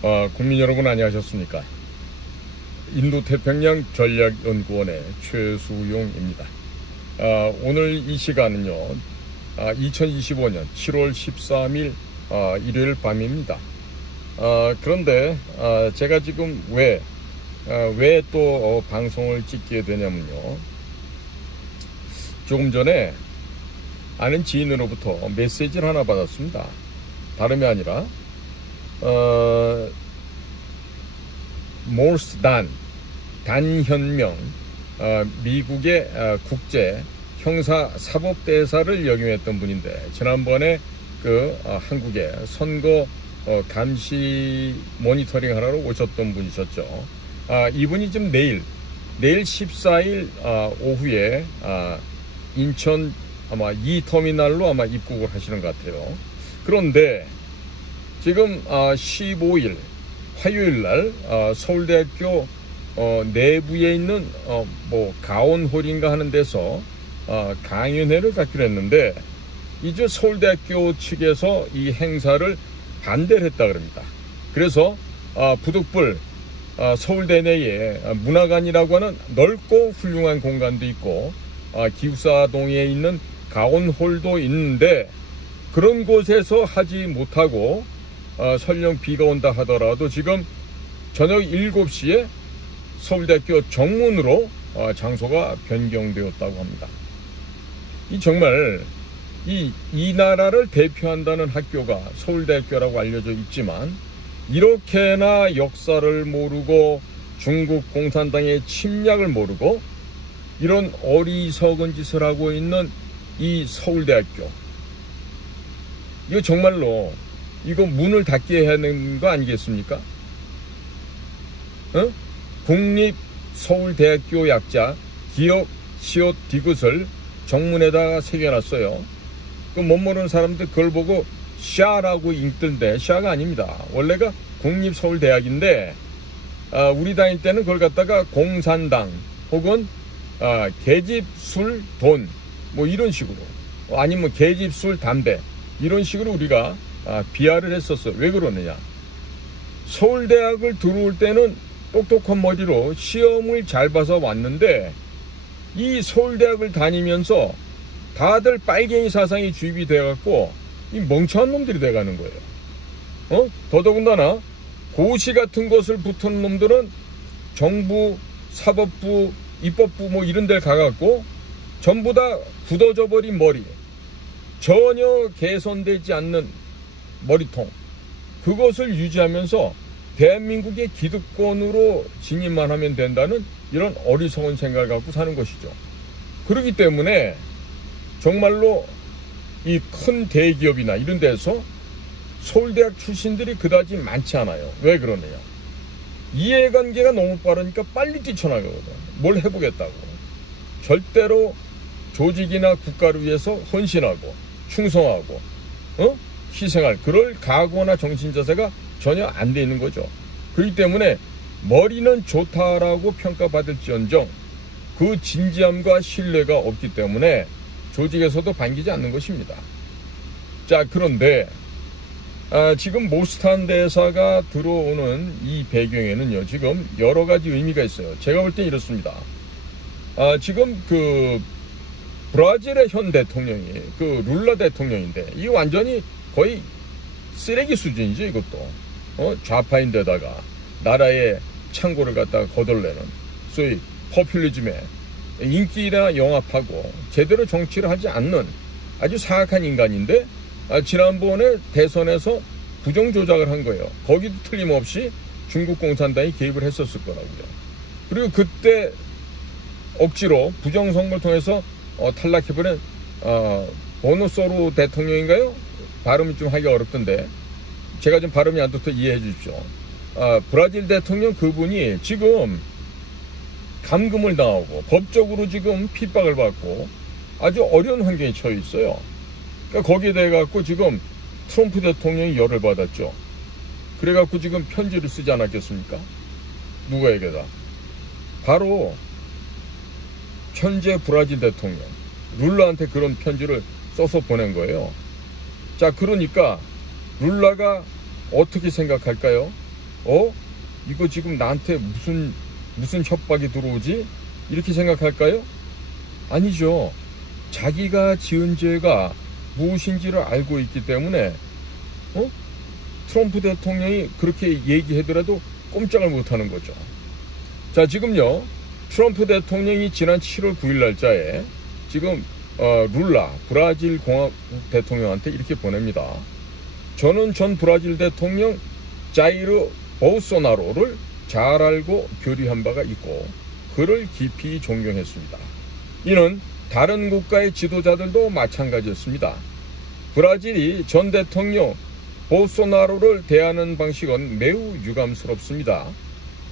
국민 여러분 안녕하셨습니까? 인도태평양 전략연구원의 최수용입니다. 오늘 이 시간은요, 2025년 7월 13일 일요일 밤입니다. 그런데 제가 지금 왜 또 방송을 찍게 되냐면요, 조금 전에 아는 지인으로부터 메시지를 하나 받았습니다. 다름이 아니라 모르스 단현명 미국의 국제 형사 사법대사를 역임했던 분인데, 지난번에 한국에 선거 감시 모니터링 하러 오셨던 분이셨죠. 이분이 지금 내일 14일 오후에 인천 아마 2터미널로 아마 입국을 하시는 것 같아요. 그런데 지금 15일 화요일날 서울대학교 내부에 있는 가온홀인가 하는 데서 강연회를 갖기로 했는데, 이제 서울대학교 측에서 이 행사를 반대를 했다 그럽니다. 그래서 부득불 서울대 내에 문화관이라고 하는 넓고 훌륭한 공간도 있고 기숙사동에 있는 가온홀도 있는데, 그런 곳에서 하지 못하고 설령 비가 온다 하더라도 지금 저녁 7시에 서울대학교 정문으로 장소가 변경되었다고 합니다. 정말 이 나라를 대표한다는 학교가 서울대학교라고 알려져 있지만, 이렇게나 역사를 모르고 중국 공산당의 침략을 모르고 이런 어리석은 짓을 하고 있는 이 서울대학교, 이거 정말로 이거 문을 닫게 해야 하는 거 아니겠습니까? 국립서울대학교 약자 기역 시옷 디귿을 정문에다가 새겨놨어요. 못 모르는 사람들 그걸 보고 샤라고 읽던데, 샤가 아닙니다. 원래가 국립서울대학인데 우리 다닐 때는 그걸 갖다가 공산당 혹은 계집술 돈 이런 식으로, 아니면 계집술 담배 이런 식으로 우리가 비하를 했었어요. 왜 그러느냐, 서울대학을 들어올 때는 똑똑한 머리로 시험을 잘 봐서 왔는데, 이 서울대학을 다니면서 다들 빨갱이 사상이 주입이 돼갖고 이 멍청한 놈들이 돼가는 거예요. 더더군다나 고시 같은 것을 붙은 놈들은 정부, 사법부, 입법부 이런 데 가갖고 전부 다 굳어져 버린 머리, 전혀 개선되지 않는 머리통, 그것을 유지하면서 대한민국의 기득권으로 진입만 하면 된다는 이런 어리석은 생각을 갖고 사는 것이죠. 그렇기 때문에 정말로 이 큰 대기업이나 이런 데서 서울대학 출신들이 그다지 많지 않아요. 왜 그러느냐, 이해관계가 너무 빠르니까 빨리 뛰쳐나가거든. 뭘 해보겠다고. 절대로 조직이나 국가를 위해서 헌신하고 충성하고 희생할 그럴 각오나 정신자세가 전혀 안 돼 있는 거죠. 그렇기 때문에 머리는 좋다라고 평가받을지언정 그 진지함과 신뢰가 없기 때문에 조직에서도 반기지 않는 것입니다. 자, 그런데 지금 모스탄 대사가 들어오는 이 배경에는요, 지금 여러 가지 의미가 있어요. 제가 볼 때 이렇습니다. 지금 브라질의 현 대통령이 룰라 대통령인데, 이 완전히 거의 쓰레기 수준이죠. 이것도 좌파인데다가 나라의 창고를 갖다가 거덜내는 소위 포퓰리즘에 인기나 영합하고 제대로 정치를 하지 않는 아주 사악한 인간인데, 지난번에 대선에서 부정조작을 한 거예요. 거기도 틀림없이 중국 공산당이 개입을 했었을 거라고요. 그리고 그때 억지로 부정선거를 통해서 탈락해버린 보노소루 대통령인가요? 발음이 좀 하기가 어렵던데, 제가 좀 발음이 안 좋다 이해해 주십시오. 브라질 대통령 그분이 지금 감금을 당하고 법적으로 지금 핍박을 받고 아주 어려운 환경에 처해 있어요. 그러니까 거기에 대해 갖고 지금 트럼프 대통령이 열을 받았죠. 그래갖고 지금 편지를 쓰지 않았겠습니까? 누구에게다? 바로 현재 브라질 대통령 룰라한테 그런 편지를 써서 보낸 거예요. 자, 그러니까 룰라가 어떻게 생각할까요? 이거 지금 나한테 무슨 협박이 들어오지? 이렇게 생각할까요? 아니죠. 자기가 지은 죄가 무엇인지를 알고 있기 때문에 트럼프 대통령이 그렇게 얘기하더라도 꼼짝을 못하는 거죠. 자, 지금요, 트럼프 대통령이 지난 7월 9일 날짜에 지금 룰라 브라질 공화국 대통령한테 이렇게 보냅니다. 저는 전 브라질 대통령 자이르 볼소나로를 잘 알고 교류한 바가 있고 그를 깊이 존경했습니다. 이는 다른 국가의 지도자들도 마찬가지였습니다. 브라질이 전 대통령 볼소나로를 대하는 방식은 매우 유감스럽습니다.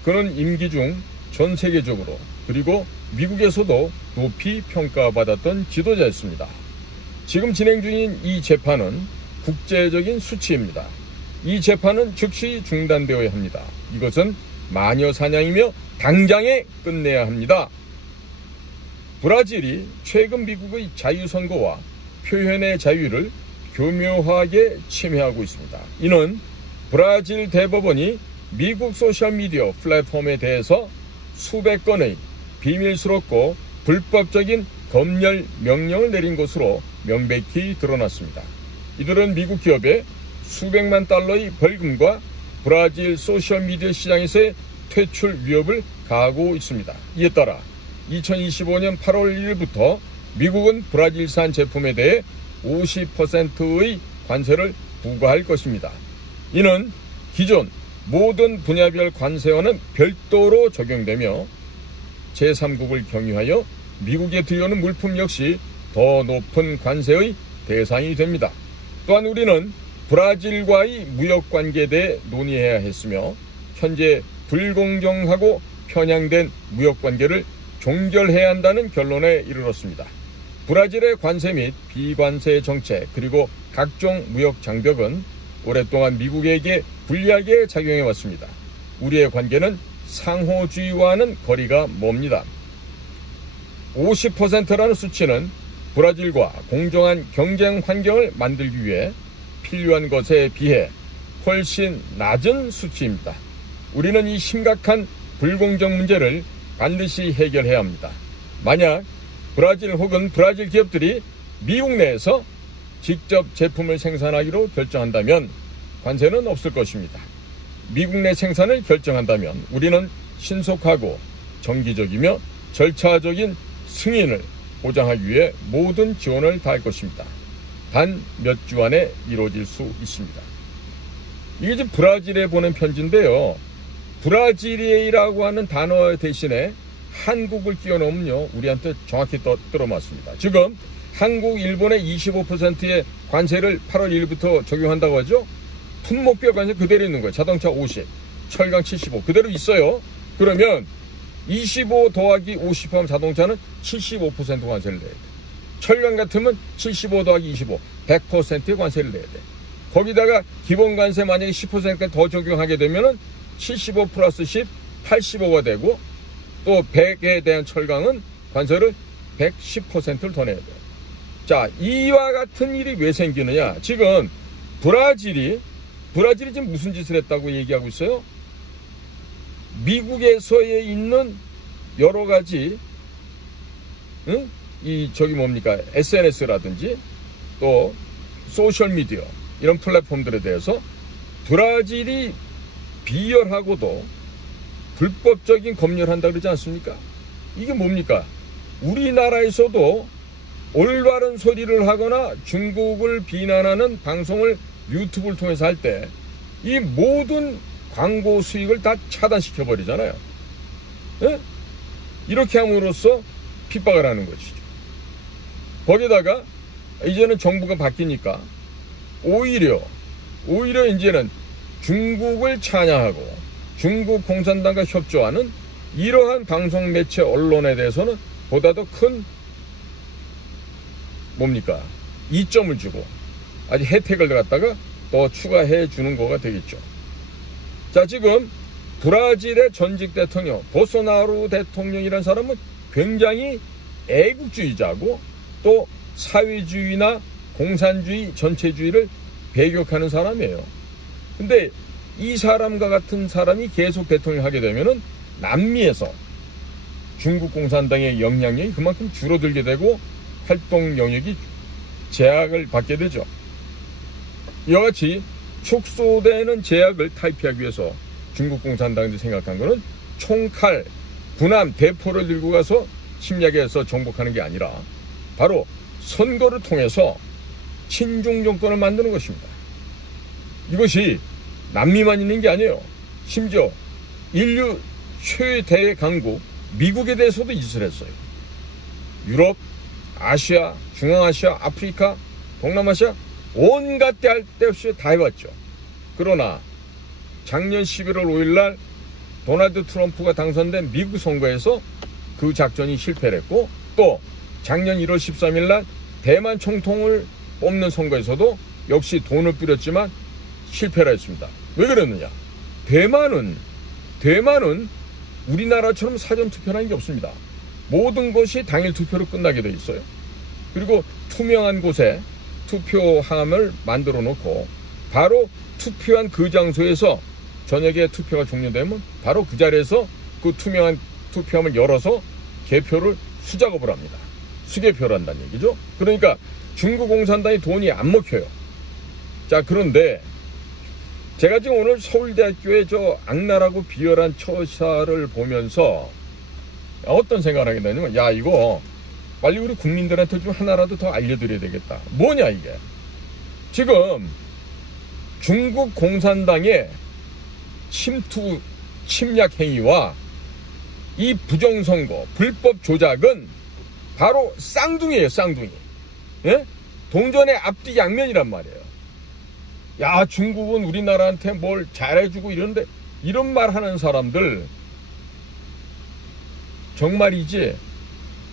그는 임기 중 전 세계적으로 그리고 미국에서도 높이 평가받았던 지도자였습니다. 지금 진행 중인 이 재판은 국제적인 수치입니다. 이 재판은 즉시 중단되어야 합니다. 이것은 마녀 사냥이며 당장에 끝내야 합니다. 브라질이 최근 미국의 자유선거와 표현의 자유를 교묘하게 침해하고 있습니다. 이는 브라질 대법원이 미국 소셜미디어 플랫폼에 대해서 수백 건의 비밀스럽고 불법적인 검열 명령을 내린 것으로 명백히 드러났습니다. 이들은 미국 기업에 수백만 달러의 벌금과 브라질 소셜미디어 시장에서의 퇴출 위협을 가하고 있습니다. 이에 따라 2025년 8월 1일부터 미국은 브라질산 제품에 대해 50%의 관세를 부과할 것입니다. 이는 기존 모든 분야별 관세와는 별도로 적용되며 제3국을 경유하여 미국에 들여오는 물품 역시 더 높은 관세의 대상이 됩니다. 또한 우리는 브라질과의 무역관계에 대해 논의해야 했으며 현재 불공정하고 편향된 무역관계를 종결해야 한다는 결론에 이르렀습니다. 브라질의 관세 및 비관세 정책 그리고 각종 무역 장벽은 오랫동안 미국에게 불리하게 작용해왔습니다. 우리의 관계는 상호주의와는 거리가 멉니다. 50%라는 수치는 브라질과 공정한 경쟁 환경을 만들기 위해 필요한 것에 비해 훨씬 낮은 수치입니다. 우리는 이 심각한 불공정 문제를 반드시 해결해야 합니다. 만약 브라질 혹은 브라질 기업들이 미국 내에서 직접 제품을 생산하기로 결정한다면 관세는 없을 것입니다. 미국 내 생산을 결정한다면 우리는 신속하고 정기적이며 절차적인 승인을 보장하기 위해 모든 지원을 다할 것입니다. 단 몇 주 안에 이루어질 수 있습니다. 이게 지금 브라질에 보낸 편지인데요. 브라질이라고 하는 단어 대신에 한국을 끼워넣으면요, 우리한테 정확히 들어맞습니다. 지금 한국, 일본의 25%의 관세를 8월 1일부터 적용한다고 하죠. 품목별 관세 그대로 있는 거예요. 자동차 50, 철강 75 그대로 있어요. 그러면 25 더하기 50 하면 자동차는 75% 관세를 내야 돼. 철강 같으면 75 더하기 25, 100%의 관세를 내야 돼. 거기다가 기본 관세 만약에 10%까지 더 적용하게 되면은 75 플러스 10, 85가 되고 또 100에 대한 철강은 관세를 110%를 더 내야 돼요. 자, 이와 같은 일이 왜 생기느냐? 지금 브라질이 지금 무슨 짓을 했다고 얘기하고 있어요? 미국에서에 있는 여러 가지 SNS라든지 또 소셜미디어 이런 플랫폼들에 대해서 브라질이 비열하고도 불법적인 검열을 한다 그러지 않습니까? 이게 뭡니까? 우리나라에서도 올바른 소리를 하거나 중국을 비난하는 방송을 유튜브를 통해서 할 때 이 모든 광고 수익을 다 차단시켜 버리잖아요. 예? 이렇게 함으로써 핍박을 하는 것이죠. 거기다가 이제는 정부가 바뀌니까 오히려 이제는 중국을 찬양하고 중국 공산당과 협조하는 이러한 방송 매체 언론에 대해서는 보다 더 큰 이점을 주고 아주 혜택을 갖다가 더 추가해 주는 거가 되겠죠. 자, 지금 브라질의 전직 대통령 볼소나로 대통령이라는 사람은 굉장히 애국주의자고 또 사회주의나 공산주의 전체주의를 배격하는 사람이에요. 근데 이 사람과 같은 사람이 계속 대통령을 하게 되면은 남미에서 중국 공산당의 영향력이 그만큼 줄어들게 되고 활동 영역이 제약을 받게 되죠. 이와 같이 축소되는 제약을 탈피하기 위해서 중국 공산당이 생각한 것은 총칼, 군함, 대포를 들고 가서 침략해서 정복하는 게 아니라 바로 선거를 통해서 친중 정권을 만드는 것입니다. 이것이 남미만 있는 게 아니에요. 심지어 인류 최대 강국 미국에 대해서도 짓을 했어요. 유럽, 아시아, 중앙아시아, 아프리카, 동남아시아 온갖 데 할 데 없이 다 해봤죠. 그러나 작년 11월 5일날 도널드 트럼프가 당선된 미국 선거에서 그 작전이 실패를 했고, 또 작년 1월 13일날 대만 총통을 뽑는 선거에서도 역시 돈을 뿌렸지만 실패를 했습니다. 왜 그랬느냐? 대만은 우리나라처럼 사전투표라는 게 없습니다. 모든 것이 당일 투표로 끝나게 돼 있어요. 그리고 투명한 곳에 투표함을 만들어 놓고 바로 투표한 그 장소에서 저녁에 투표가 종료되면 바로 그 자리에서 그 투명한 투표함을 열어서 개표를 수작업을 합니다. 수개표를 한다는 얘기죠. 그러니까 중국 공산당이 돈이 안 먹혀요. 자, 그런데 제가 지금 오늘 서울대학교의 저 악랄하고 비열한 처사를 보면서 어떤 생각을 하게 되냐면, 야, 이거 빨리 우리 국민들한테 좀 하나라도 더 알려드려야 되겠다. 뭐냐 이게? 지금 중국 공산당의 침투, 침략 행위와 이 부정선거, 불법 조작은 바로 쌍둥이에요, 쌍둥이. 예? 동전의 앞뒤 양면이란 말이에요. 야, 중국은 우리나라한테 뭘 잘해주고 이러는데, 이런 말 하는 사람들 정말이지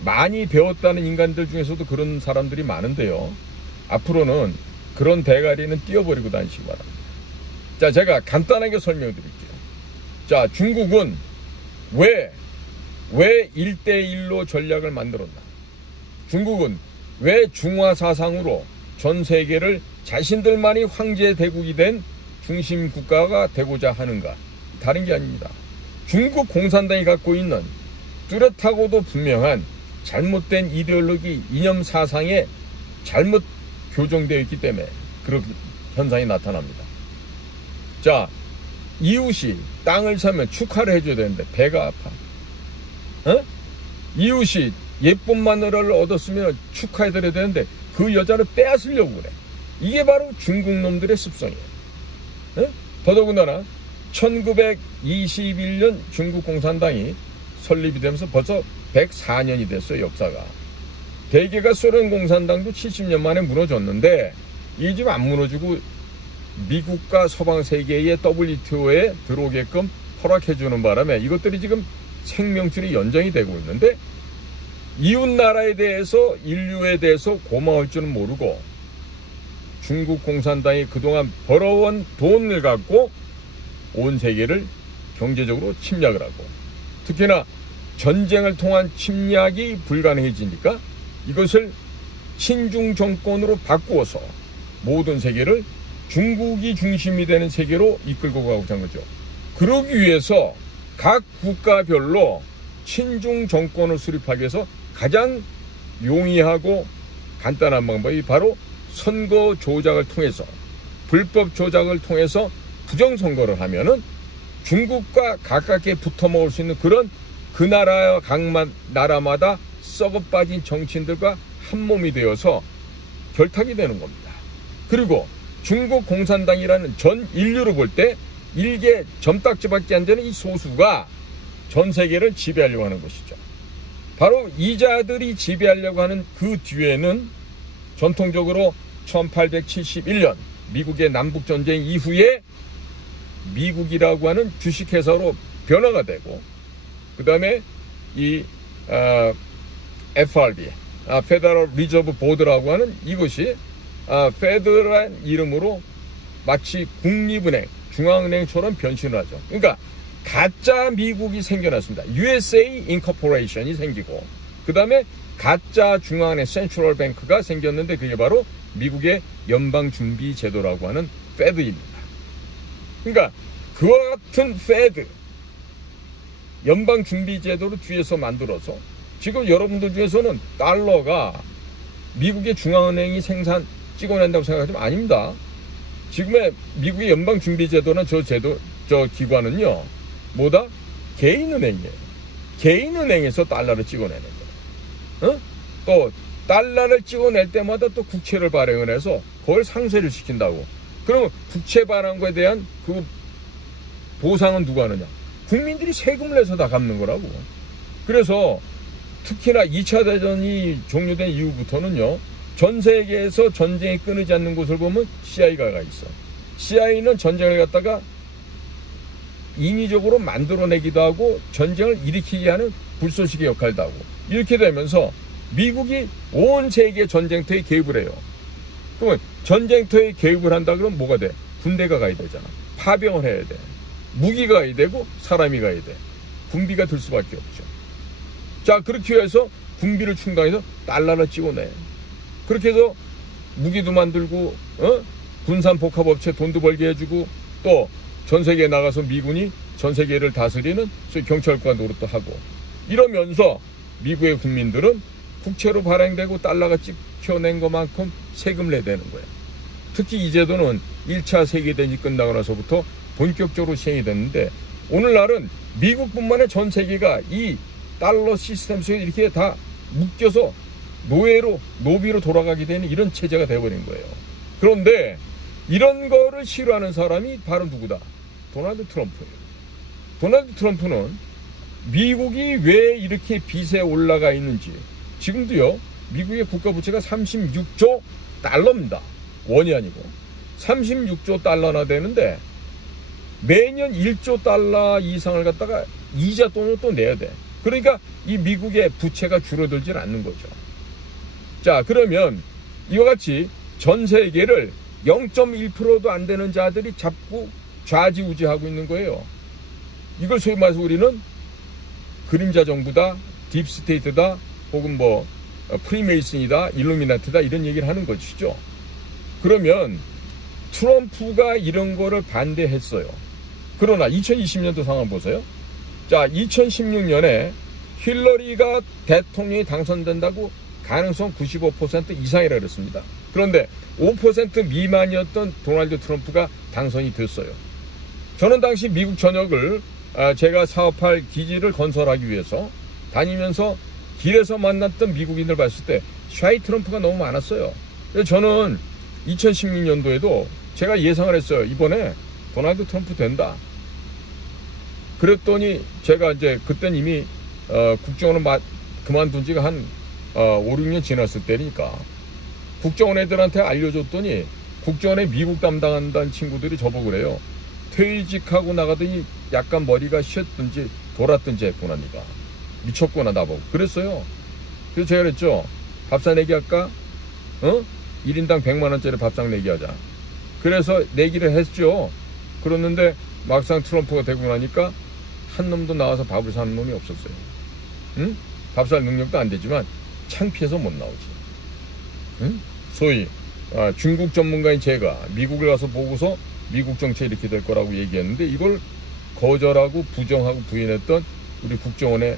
많이 배웠다는 인간들 중에서도 그런 사람들이 많은데요. 앞으로는 그런 대가리는 띄워버리고 다니시기 바랍니다. 자, 제가 간단하게 설명해 드릴게요. 자, 중국은 왜 1대1로 전략을 만들었나? 중국은 왜 중화 사상으로 전 세계를 자신들만이 황제 대국이 된 중심 국가가 되고자 하는가? 다른 게 아닙니다. 중국 공산당이 갖고 있는 뚜렷하고도 분명한 잘못된 이데올로기, 이념 사상에 잘못 교정되어 있기 때문에 그런 현상이 나타납니다. 자, 이웃이 땅을 사면 축하를 해줘야 되는데 배가 아파. 이웃이 예쁜 마누라를 얻었으면 축하해드려야 되는데 그 여자를 빼앗으려고 그래. 이게 바로 중국 놈들의 습성이에요. 더더군다나 1921년 중국 공산당이 설립이 되면서 벌써 104년이 됐어요, 역사가. 대개가 소련 공산당도 70년 만에 무너졌는데 이 집 안 무너지고 미국과 서방 세계의 WTO에 들어오게끔 허락해주는 바람에 이것들이 지금 생명줄이 연장이 되고 있는데, 이웃 나라에 대해서, 인류에 대해서 고마울 줄은 모르고 중국 공산당이 그동안 벌어온 돈을 갖고 온 세계를 경제적으로 침략을 하고, 특히나 전쟁을 통한 침략이 불가능해지니까 이것을 친중 정권으로 바꾸어서 모든 세계를 중국이 중심이 되는 세계로 이끌고 가고자 하는 거죠. 그러기 위해서 각 국가별로 친중 정권을 수립하기 위해서 가장 용이하고 간단한 방법이 바로 선거 조작을 통해서, 불법 조작을 통해서 부정선거를 하면은 중국과 가깝게 붙어 먹을 수 있는 그런 그 나라와 각 나라마다 썩어 빠진 정치인들과 한 몸이 되어서 결탁이 되는 겁니다. 그리고 중국 공산당이라는 전 인류를 볼 때 일개 점딱지밖에 안 되는 이 소수가 전 세계를 지배하려고 하는 것이죠. 바로 이자들이 지배하려고 하는 그 뒤에는 전통적으로 1871년 미국의 남북전쟁 이후에 미국이라고 하는 주식회사로 변화가 되고, 그 다음에 이 FRB, 페더럴 리저브 보드라고 하는 이것이 페드란 이름으로 마치 국립은행, 중앙은행처럼 변신을 하죠. 그러니까 가짜 미국이 생겨났습니다. USA 인코퍼레이션이 생기고, 그 다음에 가짜 중앙은행 센트럴 뱅크가 생겼는데 그게 바로 미국의 연방준비제도라고 하는 페드입니다. 그러니까 그와 같은 페드 연방준비제도를 뒤에서 만들어서 지금 여러분들 중에서는 달러가 미국의 중앙은행이 찍어낸다고 생각하지만 아닙니다. 지금의 미국의 연방준비제도는 저 기관은요, 뭐다? 개인은행이에요. 개인은행에서 달러를 찍어내는 거예요. 또 달러를 찍어낼 때마다 또 국채를 발행을 해서 그걸 상쇄를 시킨다고. 그러면 국채 발행 거에 대한 그 보상은 누가 하느냐? 국민들이 세금을 내서 다 갚는 거라고. 그래서 특히나 2차 대전이 종료된 이후부터는요, 전 세계에서 전쟁이 끊이지 않는 곳을 보면 CIA가 있어. CIA는 전쟁을 갖다가 인위적으로 만들어내기도 하고 전쟁을 일으키게 하는 불쏘시개 역할도 하고, 이렇게 되면서 미국이 온 세계 전쟁터에 개입을 해요. 그러면 전쟁터에 개입을 한다 그러면 뭐가 돼? 군대가 가야 되잖아. 파병을 해야 돼. 무기가 가야 되고 사람이 가야 돼. 군비가 들 수밖에 없죠. 자, 그렇게 해서 군비를 충당해서 달러를 찍어내. 그렇게 해서 무기도 만들고, 군산복합업체 돈도 벌게 해주고, 또 전 세계에 나가서 미군이 전 세계를 다스리는 경찰과 노릇도 하고, 이러면서 미국의 국민들은 국채로 발행되고 달러가 찍혀낸 것만큼 세금을 내야 되는 거예요. 특히 이 제도는 1차 세계대전이 끝나고 나서부터 본격적으로 시행이 됐는데, 오늘날은 미국뿐만 아니라 전 세계가 이 달러 시스템 속에 이렇게 다 묶여서 노비로 돌아가게 되는 이런 체제가 되어버린 거예요. 그런데 이런 거를 싫어하는 사람이 바로 누구다? 도널드 트럼프예요. 도널드 트럼프는 미국이 왜 이렇게 빚에 올라가 있는지, 지금도요, 미국의 국가부채가 36조 달러입니다. 원이 아니고 36조 달러나 되는데 매년 1조 달러 이상을 갖다가 이자 돈을 또 내야 돼. 그러니까 이 미국의 부채가 줄어들질 않는 거죠. 자, 그러면 이와 같이 전 세계를 0.1%도 안 되는 자들이 잡고 좌지우지하고 있는 거예요. 이걸 소위 말해서 우리는 그림자 정부다, 딥스테이트다, 혹은 뭐 프리메이슨이다, 일루미나티다, 이런 얘기를 하는 것이죠. 그러면 트럼프가 이런 거를 반대했어요. 그러나 2020년도 상황 보세요. 자, 2016년에 힐러리가 대통령이 당선된다고 가능성 95% 이상이라 그랬습니다. 그런데 5% 미만이었던 도널드 트럼프가 당선이 됐어요. 저는 당시 미국 전역을 제가 사업할 기지를 건설하기 위해서 다니면서 길에서 만났던 미국인들 봤을 때 샤이 트럼프가 너무 많았어요. 그래서 저는 2016년도에도 제가 예상을 했어요. 이번에 도널드 트럼프 된다. 그랬더니 제가 이제 그땐 이미 국정원을 그만둔 지가 한 5, 6년 지났을 때니까 국정원 애들한테 알려줬더니 국정원에 미국 담당한다는 친구들이 저보고 그래요. 퇴직하고 나가더니 약간 머리가 쉬었든지 돌았든지 했구나, 니가. 미쳤구나, 나보고. 그랬어요. 그래서 제가 그랬죠. 밥상 내기 할까? 1인당 100만원짜리 밥상 내기 하자. 그래서 내기를 했죠. 그랬는데 막상 트럼프가 되고 나니까 한 놈도 나와서 밥을 사는 놈이 없었어요. 응? 밥 살 능력도 안 되지만 창피해서 못 나오지. 응? 소위 중국 전문가인 제가 미국을 가서 보고서 미국 정책 이렇게 될 거라고 얘기했는데 이걸 거절하고 부정하고 부인했던 우리 국정원의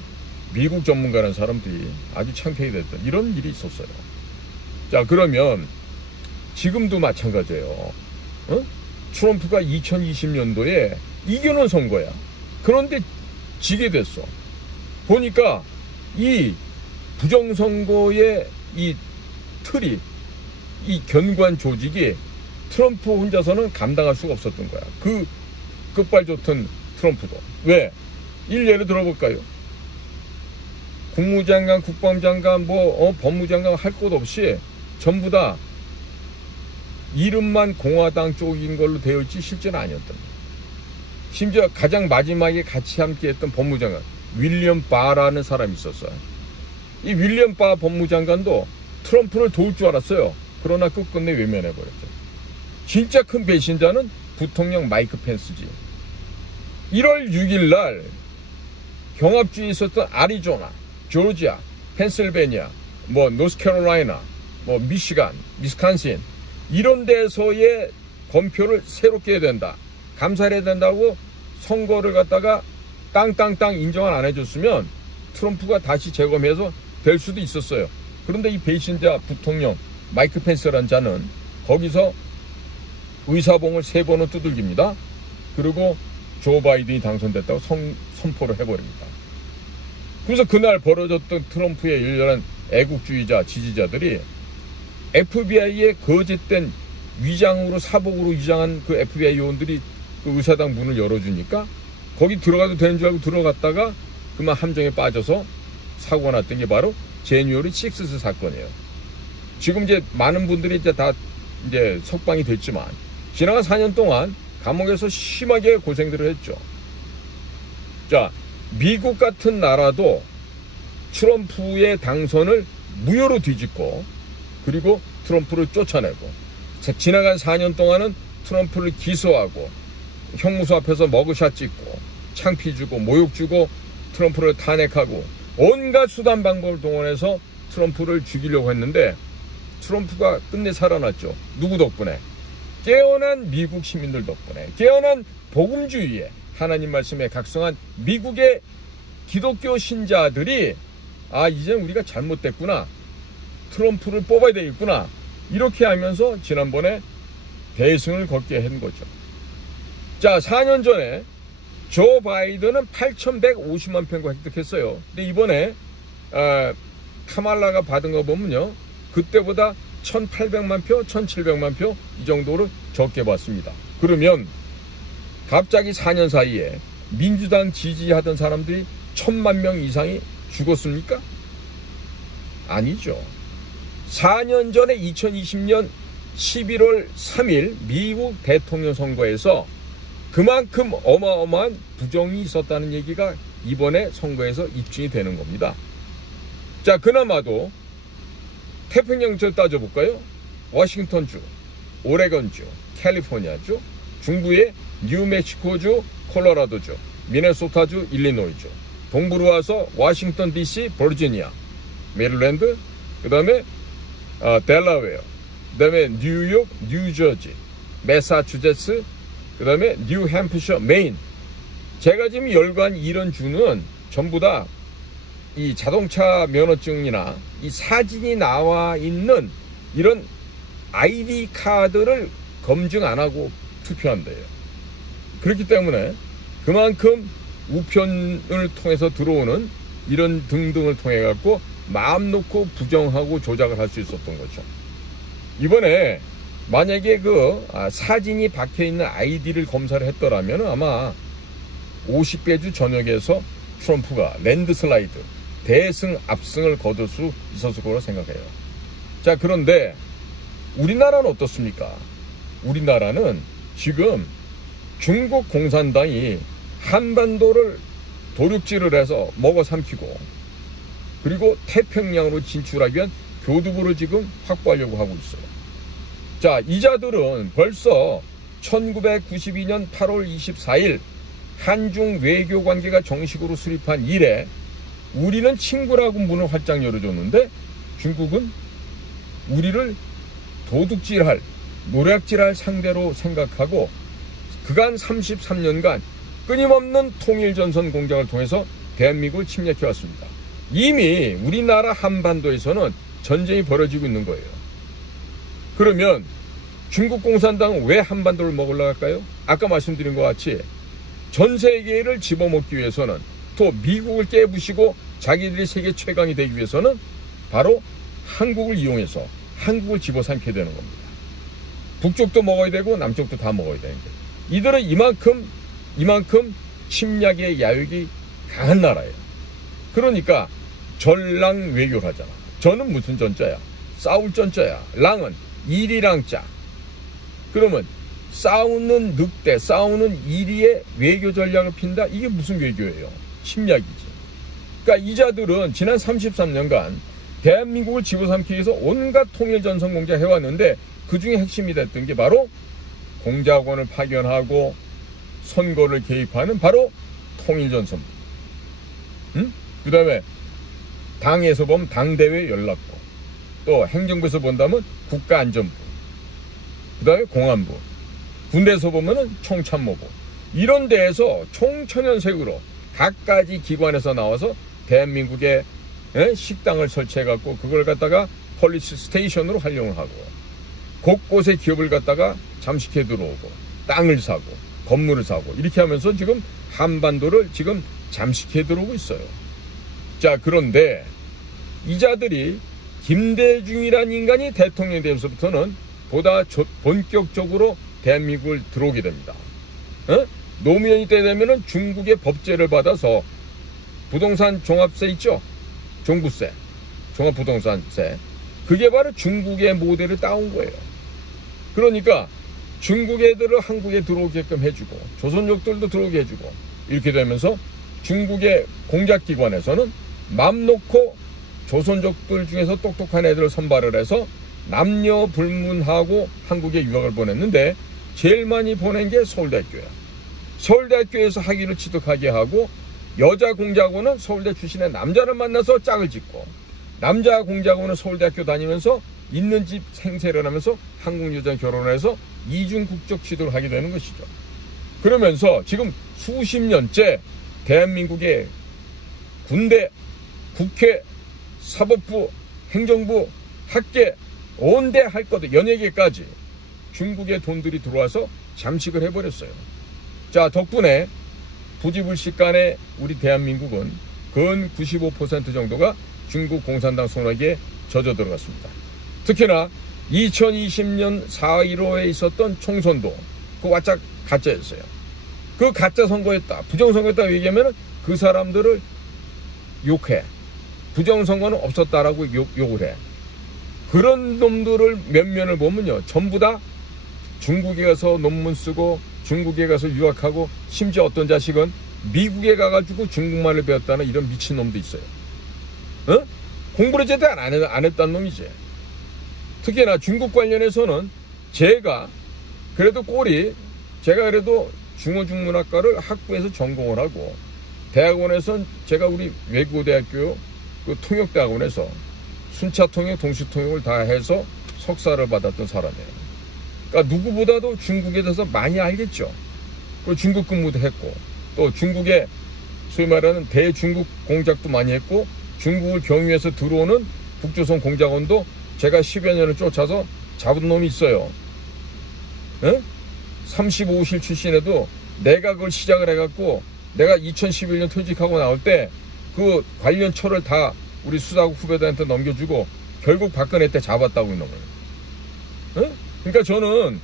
미국 전문가라는 사람들이 아주 창피하게 됐던 이런 일이 있었어요. 자, 그러면 지금도 마찬가지예요. 트럼프가 2020년도에 이겨놓은 선거야. 그런데 지게 됐어. 보니까 이 부정선거의 이 틀이, 이 견고한 조직이 트럼프 혼자서는 감당할 수가 없었던 거야. 그 끝발 좋던 트럼프도. 왜? 일례를 들어볼까요? 국무장관, 국방장관, 법무장관 할 것 없이 전부 다 이름만 공화당 쪽인 걸로 되어 있지 실제는 아니었던 거예요. 심지어 가장 마지막에 같이 함께 했던 법무장관 윌리엄 바라는 사람이 있었어요. 이 윌리엄 바 법무장관도 트럼프를 도울 줄 알았어요. 그러나 끝끝내 외면해버렸죠. 진짜 큰 배신자는 부통령 마이크 펜스지. 1월 6일 날 경합주에 있었던 아리조나, 조지아, 펜실베니아, 노스캐롤라이나, 미시간, 미스칸신 이런 데서의 검표를 새롭게 해야 된다. 감사를 해야 된다고 선거를 갖다가 땅땅땅 인정을 안 해줬으면 트럼프가 다시 재검해서 될 수도 있었어요. 그런데 이 배신자 부통령 마이크 펜스라는 자는 거기서 의사봉을 3번을 두들깁니다. 그리고 조 바이든이 당선됐다고 선포를 해버립니다. 그래서 그날 벌어졌던 트럼프의 일련한 애국주의자 지지자들이 FBI의 거짓된 위장으로 사복으로 위장한 그 FBI 요원들이 그 의사당 문을 열어주니까 거기 들어가도 되는 줄 알고 들어갔다가 그만 함정에 빠져서 사고가 났던 게 바로 제뉴어리 6 사건이에요. 지금 이제 많은 분들이 이제 다 이제 석방이 됐지만 지난 4년 동안 감옥에서 심하게 고생들을 했죠. 자, 미국 같은 나라도 트럼프의 당선을 무효로 뒤집고 그리고 트럼프를 쫓아내고 지나간 4년 동안은 트럼프를 기소하고 형무소 앞에서 머그샷 찍고 창피 주고 모욕 주고 트럼프를 탄핵하고 온갖 수단 방법을 동원해서 트럼프를 죽이려고 했는데 트럼프가 끝내 살아났죠. 누구 덕분에? 깨어난 미국 시민들 덕분에, 깨어난 복음주의에 하나님 말씀에 각성한 미국의 기독교 신자들이 이제 우리가 잘못됐구나, 트럼프를 뽑아야 되겠구나, 이렇게 하면서 지난번에 대승을 걷게 한 거죠. 자, 4년 전에 조 바이든은 8,150만 표가 획득했어요. 근데 이번에 카말라가 받은 거 보면요, 그때보다 1,800만 표, 1,700만 표 이 정도로 적게 받습니다. 그러면 갑자기 4년 사이에 민주당 지지하던 사람들이 1,000만 명 이상이 죽었습니까? 아니죠. 4년 전에 2020년 11월 3일 미국 대통령 선거에서 그만큼 어마어마한 부정이 있었다는 얘기가 이번에 선거에서 입증이 되는 겁니다. 자, 그나마도 태평양주를 따져볼까요? 워싱턴주, 오레곤주, 캘리포니아주, 중부의 뉴멕시코주, 콜로라도주, 미네소타주, 일리노이주, 동부로 와서 워싱턴 DC, 버지니아, 메릴랜드, 그 다음에 델라웨어, 그 다음에 뉴욕, 뉴저지, 매사추세츠, 그 다음에 뉴햄프셔, 메인. 제가 지금 열거한 이런 주는 전부 다 이 자동차 면허증이나 이 사진이 나와 있는 이런 ID 카드를 검증 안 하고 투표한대요. 그렇기 때문에 그만큼 우편을 통해서 들어오는 이런 등등을 통해 갖고 마음 놓고 부정하고 조작을 할 수 있었던 거죠. 이번에 만약에 그 사진이 박혀 있는 아이디를 검사를 했더라면 아마 50개주 전역에서 트럼프가 랜드슬라이드, 대승, 압승을 거둘 수 있었을 거라고 생각해요. 자, 그런데 우리나라는 어떻습니까? 우리나라는 지금 중국 공산당이 한반도를 도륙질을 해서 먹어 삼키고 그리고 태평양으로 진출하기 위한 교두보를 지금 확보하려고 하고 있어요. 자, 이자들은 벌써 1992년 8월 24일 한중 외교 관계가 정식으로 수립한 이래 우리는 친구라고 문을 활짝 열어줬는데 중국은 우리를 도둑질할, 노략질할 상대로 생각하고 그간 33년간 끊임없는 통일전선 공작을 통해서 대한민국을 침략해왔습니다. 이미 우리나라 한반도에서는 전쟁이 벌어지고 있는 거예요. 그러면 중국 공산당은 왜 한반도를 먹으려고 할까요? 아까 말씀드린 것 같이 전 세계를 집어먹기 위해서는 또 미국을 깨부시고 자기들이 세계 최강이 되기 위해서는 바로 한국을 이용해서 한국을 집어삼켜야 되는 겁니다. 북쪽도 먹어야 되고 남쪽도 다 먹어야 되는 거예요. 이들은 이만큼 침략의 야욕이 강한 나라예요. 그러니까 전랑 외교를 하잖아. 전은 무슨 전자야? 싸울 전자야. 랑은 일이랑자. 그러면 싸우는 늑대, 싸우는 이리의 외교 전략을 핀다? 이게 무슨 외교예요? 침략이지. 그러니까 이자들은 지난 33년간 대한민국을 집어삼키기 위해서 온갖 통일전선 공작 해왔는데 그 중에 핵심이 됐던 게 바로 공작원을 파견하고 선거를 개입하는 바로 통일전선부. 그 다음에 당에서 보면 당대회 연락부, 또 행정부에서 본다면 국가안전부, 그 다음에 공안부, 군대에서 보면은 총참모부. 이런 데에서 총천연색으로 각가지 기관에서 나와서 대한민국에 식당을 설치해갖고 그걸 갖다가 폴리스 스테이션으로 활용을 하고 곳곳에 기업을 갖다가 잠식해 들어오고 땅을 사고 건물을 사고 이렇게 하면서 지금 한반도를 지금 잠식해 들어오고 있어요. 자, 그런데 이자들이 김대중이라는 인간이 대통령이 되면서부터는 보다 본격적으로 대한민국을 들어오게 됩니다. 노무현이 때 되면은 중국의 법제를 받아서 부동산 종합세 있죠? 종부세, 종합부동산세. 그게 바로 중국의 모델을 따온 거예요. 그러니까 중국 애들을 한국에 들어오게끔 해주고 조선족들도 들어오게 해주고 이렇게 되면서 중국의 공작기관에서는 맘 놓고 조선족들 중에서 똑똑한 애들을 선발을 해서 남녀 불문하고 한국에 유학을 보냈는데 제일 많이 보낸 게 서울대학교야. 서울대학교에서 학위를 취득하게 하고 여자 공작원은 서울대 출신의 남자를 만나서 짝을 짓고 남자 공작원은 서울대학교 다니면서 있는 집 생세를 하면서 한국 여자 결혼해서 이중 국적 취득을 하게 되는 것이죠. 그러면서 지금 수십 년째 대한민국의 군대, 국회, 사법부, 행정부, 학계, 온데 할 것도 연예계까지 중국의 돈들이 들어와서 잠식을 해버렸어요. 자, 덕분에 부지불식간에 우리 대한민국은 근 95% 정도가 중국 공산당 손아귀에 젖어 들어갔습니다. 특히나 2020년 4.15에 있었던 총선도 그 와짝 가짜였어요. 그 가짜 선거였다, 부정선거였다고 얘기하면 그 사람들을 욕해. 부정선거는 없었다라고 욕을 해. 그런 놈들을 몇 면을 보면요, 전부 다 중국에 가서 논문 쓰고 중국에 가서 유학하고 심지어 어떤 자식은 미국에 가가지고 중국말을 배웠다는 이런 미친놈도 있어요. 공부를 제대로 안 했다는 놈이지. 특히나 중국 관련해서는 제가 그래도 중어중문학과를 학부에서 전공을 하고 대학원에서는 제가 우리 외국어대학교 그 통역대학원에서 순차통역, 동시통역을 다 해서 석사를 받았던 사람이에요. 그러니까 누구보다도 중국에 대해서 많이 알겠죠. 그리고 중국 근무도 했고 또 중국에 소위 말하는 대중국 공작도 많이 했고 중국을 경유해서 들어오는 북조선 공작원도 제가 10여 년을 쫓아서 잡은 놈이 있어요. 35실 출신에도 내가 그걸 시작을 해갖고 내가 2011년 퇴직하고 나올 때 그 관련 처를 다 우리 수사국 후배들한테 넘겨주고 결국 박근혜 때 잡았다고 있는 거예요. 그러니까 저는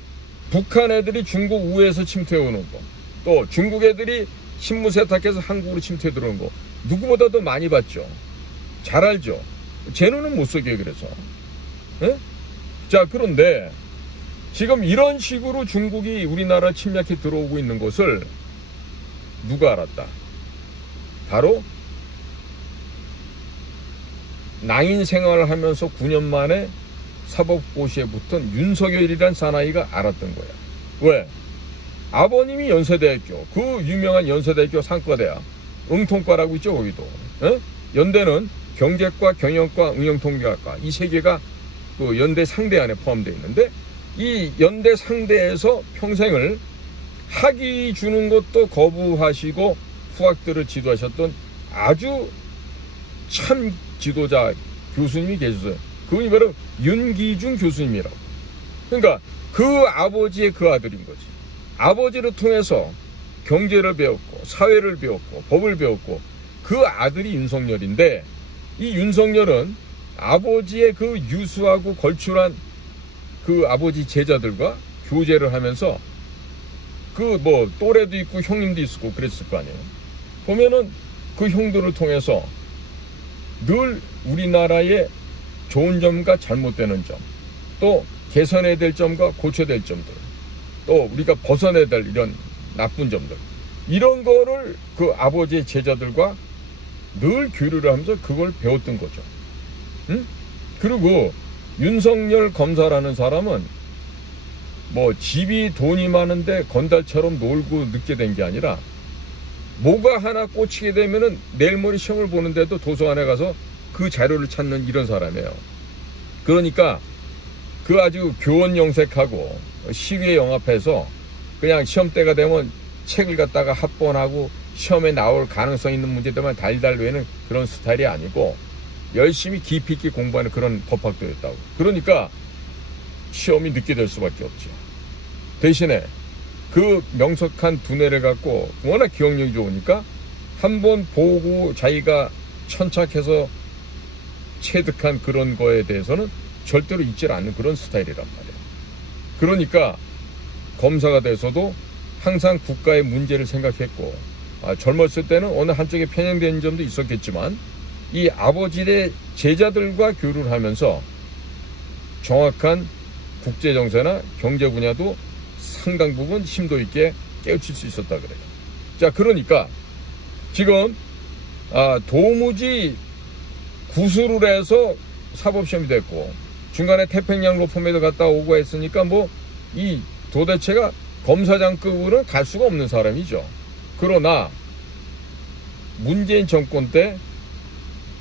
북한 애들이 중국 우회에서 침투해오는 거, 또 중국 애들이 신무 세탁해서 한국으로 침투해 들어오는 거 누구보다도 많이 봤죠. 잘 알죠. 제 눈은 못 속여요. 그래서 자, 그런데 지금 이런 식으로 중국이 우리나라 침략해 들어오고 있는 것을 누가 알았다? 바로 낭인 생활을 하면서 9년 만에 사법고시에 붙은 윤석열이란 사나이가 알았던 거야. 왜? 아버님이 연세대학교, 그 유명한 연세대학교 상과대학 응통과라고 있죠. 거기도 연대는 경제과, 경영과, 응용통계학과 이 세 개가 그 연대 상대 안에 포함되어 있는데 이 연대 상대에서 평생을 학위 주는 것도 거부하시고 후학들을 지도하셨던 아주 참 지도자 교수님이 계셨어요. 그분이 바로 윤기중 교수님이라고. 그러니까 그 아버지의 그 아들인 거지. 아버지를 통해서 경제를 배웠고 사회를 배웠고 법을 배웠고 그 아들이 윤석열인데 이 윤석열은 아버지의 그 유수하고 걸출한 그 아버지 제자들과 교제를 하면서 그 뭐 또래도 있고 형님도 있었고 그랬을 거 아니에요. 보면은 그 형들을 통해서 늘 우리나라의 좋은 점과 잘못되는 점, 또 개선해야 될 점과 고쳐야 될 점들, 또 우리가 벗어내야 될 이런 나쁜 점들, 이런 거를 그 아버지의 제자들과 늘 교류를 하면서 그걸 배웠던 거죠. 그리고 윤석열 검사라는 사람은 뭐 집이 돈이 많은데 건달처럼 놀고 늦게 된 게 아니라 뭐가 하나 꽂히게 되면은 내일 모레 시험을 보는데도 도서관에 가서 그 자료를 찾는 이런 사람이에요. 그러니까 그 아주 교원 영색하고 시위에 영합해서 그냥 시험 때가 되면 책을 갖다가 합본하고 시험에 나올 가능성 있는 문제들만 달달 외는 그런 스타일이 아니고 열심히 깊이 있게 공부하는 그런 법학도였다고. 그러니까 시험이 늦게 될 수밖에 없죠. 대신에 그 명석한 두뇌를 갖고 워낙 기억력이 좋으니까 한번 보고 자기가 천착해서 체득한 그런 거에 대해서는 절대로 잊지 않는 그런 스타일이란 말이에요. 그러니까 검사가 돼서도 항상 국가의 문제를 생각했고, 젊었을 때는 어느 한쪽에 편향된 점도 있었겠지만 이 아버지의 제자들과 교류를 하면서 정확한 국제정세나 경제 분야도 상당 부분 심도 있게 깨우칠 수 있었다 그래요. 자, 그러니까 지금 도무지 구술을 해서 사법시험이 됐고 중간에 태평양 로펌에도 갔다 오고 했으니까 뭐 이 도대체가 검사장급으로는 갈 수가 없는 사람이죠. 그러나 문재인 정권 때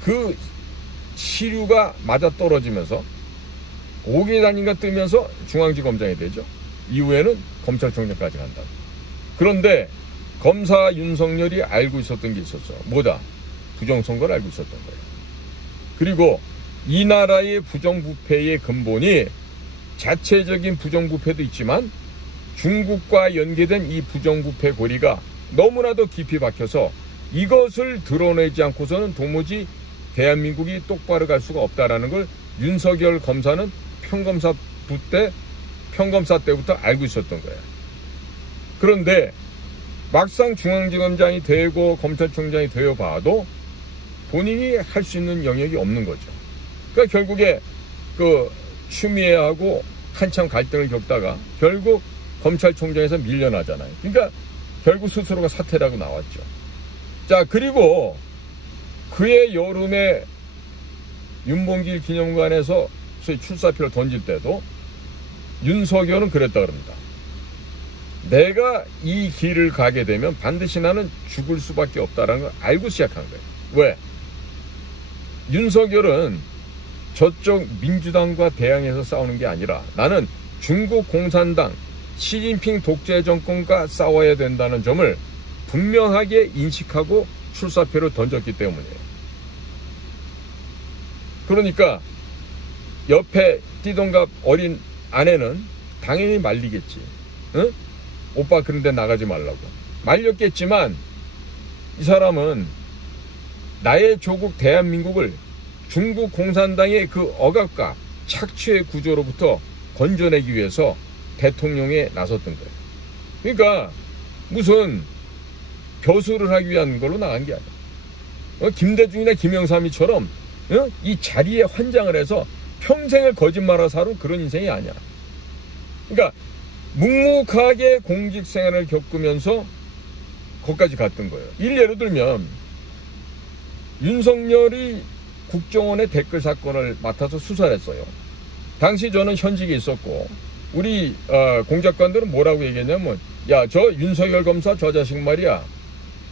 그 시류가 맞아떨어지면서 5개 단위가 뜨면서 중앙지검장이 되죠. 이후에는 검찰총장까지 간다. 그런데 검사 윤석열이 알고 있었던 게 있었어. 뭐다? 부정선거를 알고 있었던 거예요. 그리고 이 나라의 부정부패의 근본이 자체적인 부정부패도 있지만 중국과 연계된 이 부정부패 고리가 너무나도 깊이 박혀서 이것을 드러내지 않고서는 도무지 대한민국이 똑바로 갈 수가 없다라는 걸 윤석열 검사는 평검사 때부터 알고 있었던 거예요. 그런데 막상 중앙지검장이 되고 검찰총장이 되어봐도 본인이 할 수 있는 영역이 없는 거죠. 그러니까 결국에 그 추미애하고 한참 갈등을 겪다가 결국 검찰총장에서 밀려나잖아요. 그러니까 결국 스스로가 사퇴라고 나왔죠. 자, 그리고 그해 여름에 윤봉길 기념관에서 소위 출사표를 던질 때도 윤석열은 그랬다 그럽니다. 내가 이 길을 가게 되면 반드시 나는 죽을 수밖에 없다는 걸 알고 시작한 거예요. 왜? 윤석열은 저쪽 민주당과 대항해서 싸우는 게 아니라 나는 중국 공산당 시진핑 독재 정권과 싸워야 된다는 점을 분명하게 인식하고 출사표를 던졌기 때문이에요. 그러니까 옆에 띠동갑 어린 아내는 당연히 말리겠지. 응? 오빠 그런데 나가지 말라고. 말렸겠지만 이 사람은 나의 조국 대한민국을 중국 공산당의 그 억압과 착취의 구조로부터 건져내기 위해서 대통령에 나섰던 거예요. 그러니까 무슨 벼슬을 하기 위한 걸로 나간 게 아니야. 김대중이나 김영삼이처럼 이 자리에 환장을 해서 평생을 거짓말하고 사는 그런 인생이 아니야. 그러니까 묵묵하게 공직생활을 겪으면서 거기까지 갔던 거예요. 예를 들면 윤석열이 국정원의 댓글 사건을 맡아서 수사를 했어요. 당시 저는 현직에 있었고 우리 공작관들은 뭐라고 얘기했냐면 야, 저 윤석열 검사 저 자식 말이야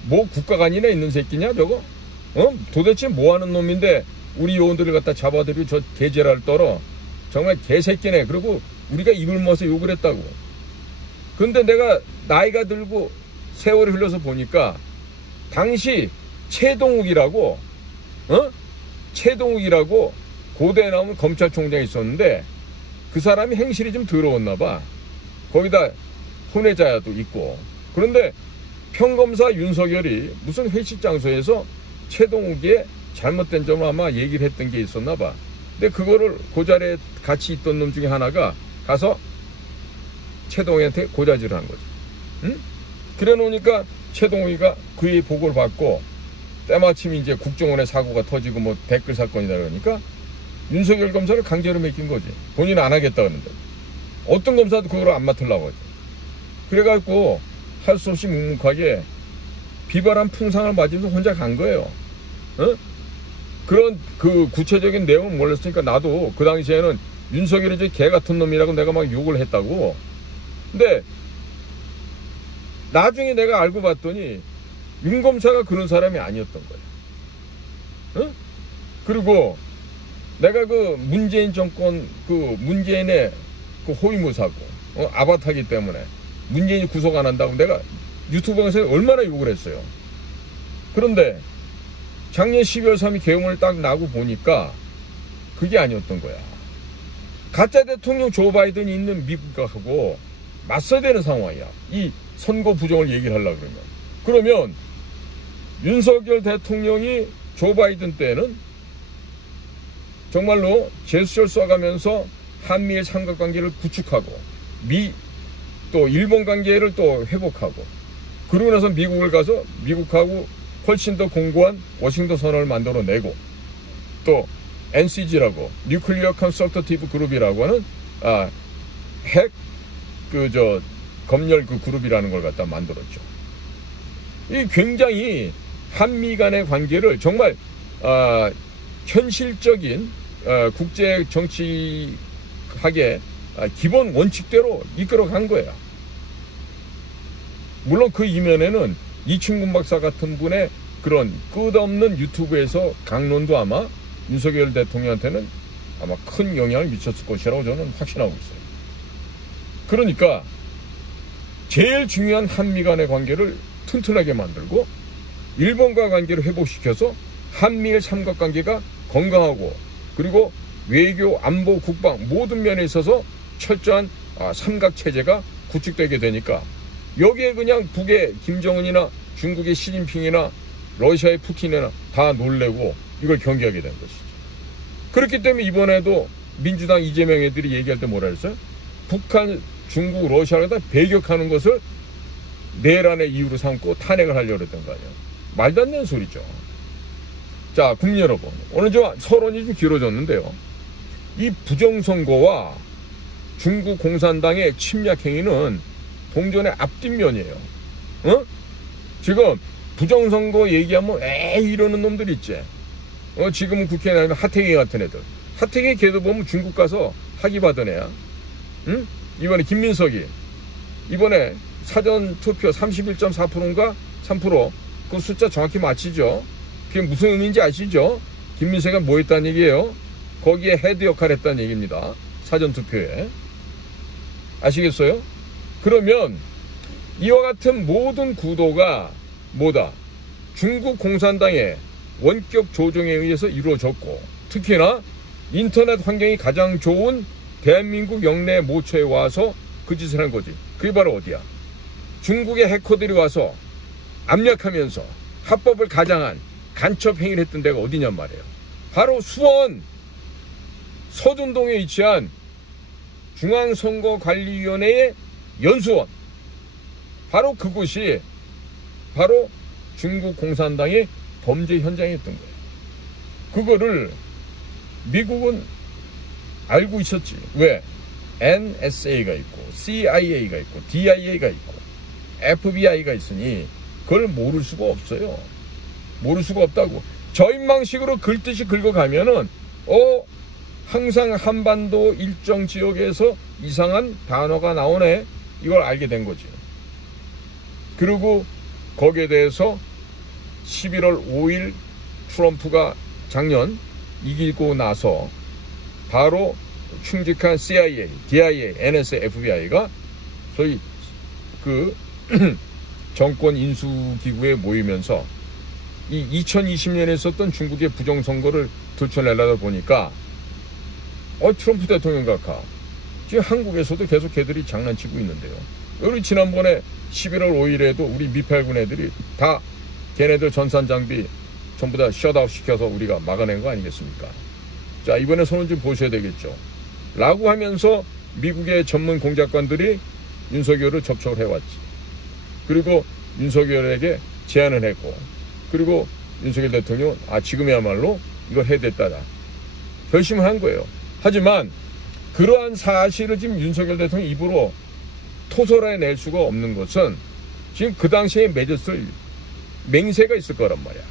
뭐 국가관이나 있는 새끼냐 저거? 도대체 뭐하는 놈인데 우리 요원들을 갖다 잡아들이고 저 개제라를 떨어 정말 개새끼네. 그리고 우리가 입을 모아서 욕을 했다고. 근데 내가 나이가 들고 세월이 흘러서 보니까 당시 최동욱이라고 고대에 나오는 검찰총장이 있었는데 그 사람이 행실이 좀 더러웠나 봐. 거기다 혼외자도 있고. 그런데 평검사 윤석열이 무슨 회식 장소에서 최동욱의 잘못된 점을 아마 얘기를 했던 게 있었나 봐. 근데 그거를 그 자리에 같이 있던 놈 중에 하나가 가서 최동욱한테 고자질을 한 거지. 응? 그래 놓으니까 최동욱이가 그의 보고를 받고 때마침 이제 국정원의 사고가 터지고 뭐 댓글 사건이다 그러니까 윤석열 검사를 강제로 맡긴 거지. 본인은 안 하겠다 그러는데. 어떤 검사도 그걸 안 맡으려고 하지. 그래갖고 할 수 없이 묵묵하게 비바람 풍상을 맞으면서 혼자 간 거예요. 그런 그 구체적인 내용은 몰랐으니까 나도 그 당시에는 윤석열이 저 개 같은 놈이라고 내가 막 욕을 했다고. 근데 나중에 내가 알고 봤더니 윤 검사가 그런 사람이 아니었던 거예요. 그리고 내가 그 문재인 정권 그 문재인의 그 호위무사고 아바타기 때문에 문재인이 구속 안 한다고 내가 유튜브 강사에 얼마나 욕을 했어요. 그런데 작년 12월 3일 계엄을 딱 나고 보니까 그게 아니었던 거야. 가짜 대통령 조 바이든이 있는 미국하고 맞서야 되는 상황이야. 이 선거 부정을 얘기를 하려고 그러면 윤석열 대통령이 조 바이든 때는 정말로 제스처를 쏴가면서 한미일 삼각관계를 구축하고 또 일본 관계를 또 회복하고, 그러고 나서 미국을 가서 미국하고 훨씬 더 공고한 워싱턴 선언을 만들어내고, 또 NCG라고 뉴클리어 컨설터티브 그룹이라고 하는 핵 검열 그 그룹이라는 걸 갖다 만들었죠. 이 굉장히 한미 간의 관계를 정말 현실적인 국제 정치학의 기본 원칙대로 이끌어간 거야. 물론 그 이면에는 이충근 박사 같은 분의 그런 끝없는 유튜브에서 강론도 아마 윤석열 대통령한테는 아마 큰 영향을 미쳤을 것이라고 저는 확신하고 있어요. 그러니까 제일 중요한 한미 간의 관계를 튼튼하게 만들고 일본과 관계를 회복시켜서 한미일 삼각관계가 건강하고, 그리고 외교, 안보, 국방 모든 면에 있어서 철저한 삼각체제가 구축되게 되니까 여기에 그냥 북의 김정은이나 중국의 시진핑이나 러시아의 푸틴이나 다 놀래고 이걸 경계하게 된 것이죠. 그렇기 때문에 이번에도 민주당 이재명 애들이 얘기할 때 뭐라 했어요? 북한, 중국, 러시아를 다 배격하는 것을 내란의 이유로 삼고 탄핵을 하려고 했던 거 아니에요. 말도 안 되는 소리죠. 자, 국민 여러분, 오늘 좀 서론이 좀 길어졌는데요. 이 부정선거와 중국 공산당의 침략 행위는 동전의 앞뒷면이에요. 지금 부정선거 얘기하면 이러는 놈들 있지. 지금은 국회에 나오면 하태경 같은 애들. 하태경 걔도 보면 중국 가서 학위 받은 애야. 응? 이번에 김민석이 이번에 사전투표 31.4%인가 3%, 그 숫자 정확히 맞히죠. 그게 무슨 의미인지 아시죠? 김민석이 뭐 했다는 얘기예요? 거기에 헤드 역할을 했다는 얘기입니다. 사전투표에. 아시겠어요? 그러면 이와 같은 모든 구도가 뭐다? 중국 공산당의 원격 조종에 의해서 이루어졌고, 특히나 인터넷 환경이 가장 좋은 대한민국 영내 모처에 와서 그 짓을 한 거지. 그게 바로 어디야? 중국의 해커들이 와서 압력하면서 합법을 가장한 간첩 행위를 했던 데가 어디냔 말이에요. 바로 수원 서둔동에 위치한 중앙선거관리위원회의 연수원. 바로 그곳이 바로 중국 공산당의 범죄 현장이었던 거예요. 그거를 미국은 알고 있었지. 왜? NSA가 있고 CIA가 있고 DIA가 있고 FBI가 있으니 그걸 모를 수가 없어요. 모를 수가 없다고. 저인망식으로 긁듯이 긁어가면은 항상 한반도 일정 지역에서 이상한 단어가 나오네, 이걸 알게 된 거지. 그리고 거기에 대해서 11월 5일 트럼프가 작년 이기고 나서 바로 충직한 CIA, DIA, NSA, FBI가 소위 그 정권 인수기구에 모이면서 이 2020년에 있었던 중국의 부정선거를 들춰내려다 보니까 트럼프 대통령 각하 지금 한국에서도 계속 걔들이 장난치고 있는데요. 우리 지난번에 11월 5일에도 우리 미팔군 애들이 다 걔네들 전산장비 전부 다 셧아웃 시켜서 우리가 막아낸 거 아니겠습니까? 자, 이번에 손을 좀 보셔야 되겠죠. 라고 하면서 미국의 전문 공작관들이 윤석열을 접촉을 해왔지. 그리고 윤석열에게 제안을 했고, 그리고 윤석열 대통령은 지금이야말로 이걸 해야 됐다. 결심을 한 거예요. 하지만 그러한 사실을 지금 윤석열 대통령 입으로 토설해낼 수가 없는 것은 지금 그 당시에 맺었을 맹세가 있을 거란 말이야.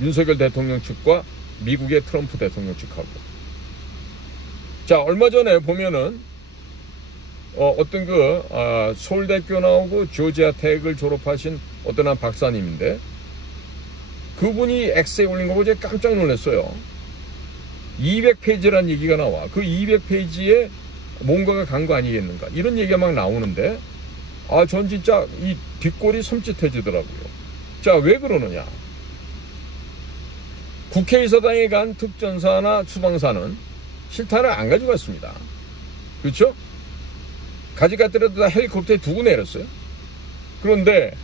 윤석열 대통령 측과 미국의 트럼프 대통령 측하고. 자, 얼마 전에 보면은 어떤 서울대학교 나오고 조지아 대학을 졸업하신 어떤 한 박사님인데, 그분이 X에 올린 거 보고 제가 깜짝 놀랐어요. 200페이지라는 얘기가 나와. 그 200페이지에 뭔가가 간 거 아니겠는가, 이런 얘기가 막 나오는데, 전 진짜 이 뒷골이 섬찟해지더라고요. 자, 왜 그러느냐? 국회의사당에 간 특전사나 수방사는 실탄을 안 가져갔습니다. 그렇죠? 가져갔더라도 다 헬리콥터에 두고 내렸어요. 그런데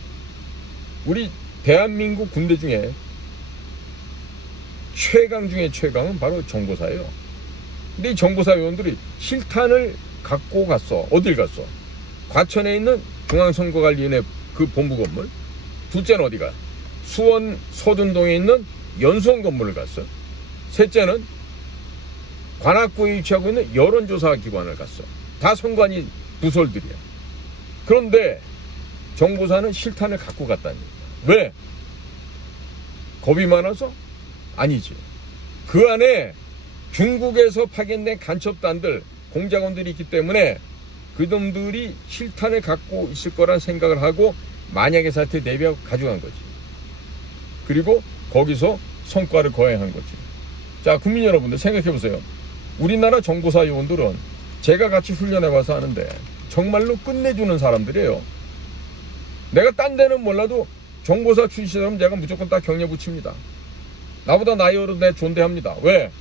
우리 대한민국 군대 중에 최강 중에 최강은 바로 정보사예요. 근데 이 정보사 요원들이 실탄을 갖고 갔어. 어딜 갔어? 과천에 있는 중앙선거관리위원회 그 본부 건물. 둘째는 어디가? 수원 서둔동에 있는 연수원 건물을 갔어. 셋째는 관악구에 위치하고 있는 여론조사 기관을 갔어. 다 선관위 부설들이야. 그런데 정보사는 실탄을 갖고 갔다니. 왜? 겁이 많아서? 아니지. 그 안에 중국에서 파견된 간첩단들, 공작원들이 있기 때문에 그놈들이 실탄을 갖고 있을 거란 생각을 하고 만약의 사태 대비하고 가져간 거지. 그리고 거기서 성과를 거행한 거지. 자, 국민 여러분들 생각해보세요. 우리나라 정보사 요원들은 제가 같이 훈련해봐서 아는데 정말로 끝내주는 사람들이에요. 내가 딴 데는 몰라도 정보사 출신이라면 제가 무조건 딱 경례 붙입니다. 나보다 나이 어른 내 존대합니다. 왜?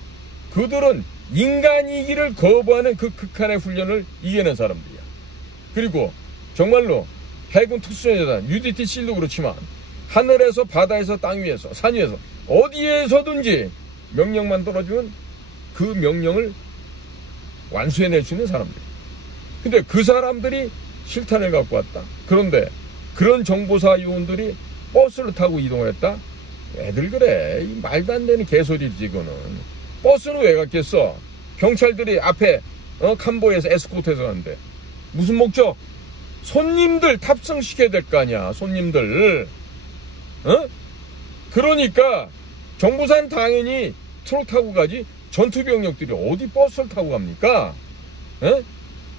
그들은 인간이기를 거부하는 그 극한의 훈련을 이겨낸 사람들이야. 그리고 정말로 해군 특수전사단 UDT-C도 그렇지만 하늘에서 바다에서 땅 위에서 산 위에서 어디에서든지 명령만 떨어지면 그 명령을 완수해낼 수 있는 사람들. 근데 그 사람들이 실탄을 갖고 왔다. 그런데 그런 정보사 요원들이 버스를 타고 이동을 했다. 애들 그래. 이 말도 안 되는 개소리지 이거는. 버스는 왜 갔겠어? 경찰들이 앞에 캄보에서 에스코트해서 가는데 무슨 목적? 손님들 탑승시켜야 될 거 아니야. 손님들. 그러니까 정보사는 당연히 트럭 타고 가지 전투병력들이 어디 버스를 타고 갑니까?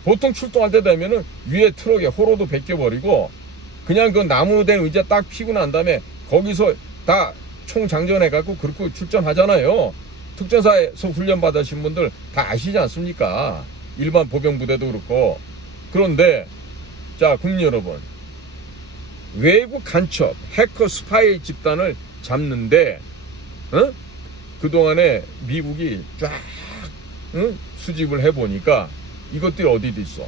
보통 출동할 때 되면은 위에 트럭에 호로도 벗겨버리고 그냥 그 나무된 의자 딱 피고 난 다음에 거기서 다 총 장전해갖고 그렇게 출전하잖아요. 특전사에서 훈련 받으신 분들 다 아시지 않습니까? 일반 보병부대도 그렇고. 그런데 자, 국민 여러분, 외국 간첩, 해커, 스파이 집단을 잡는데 그동안에 미국이 쫙 수집을 해보니까 이것들이 어디도 있어.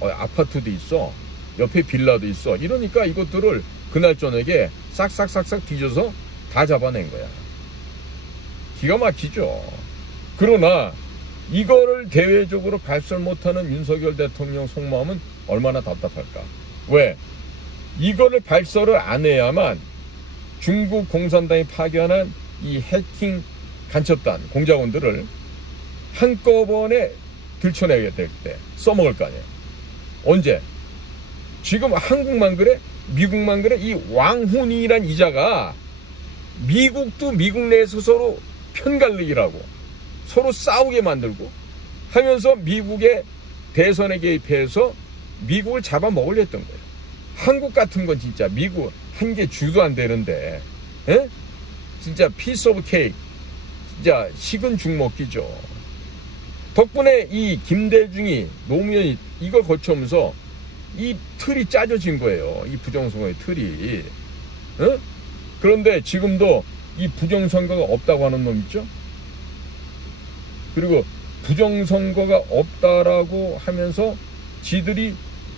아파트도 있어. 옆에 빌라도 있어. 이러니까 이것들을 그날 저녁에 싹싹싹싹 뒤져서 다 잡아낸 거야. 기가 막히죠. 그러나 이거를 대외적으로 발설 못하는 윤석열 대통령 속마음은 얼마나 답답할까. 왜? 이거를 발설을 안 해야만 중국 공산당이 파견한 이 해킹 간첩단 공작원들을 한꺼번에 들춰내게 될 때 써먹을 거 아니에요. 언제? 지금 한국만 그래? 미국만 그래? 이 왕훈이란 이자가 미국도 미국 내에서 서로 편갈리기라고 서로 싸우게 만들고 하면서 미국의 대선에 개입해서 미국을 잡아먹으려 했던 거예요. 한국 같은 건 진짜 미국 한 개 주도 안 되는데 진짜 피스 오브 케이크, 진짜 식은 죽 먹기죠. 덕분에 이 김대중이 노무현이 이걸 거쳐오면서 이 틀이 짜져진 거예요. 이 부정선거의 틀이. 그런데 지금도 이 부정선거가 없다고 하는 놈 있죠? 그리고 부정선거가 없다라고 하면서 지들이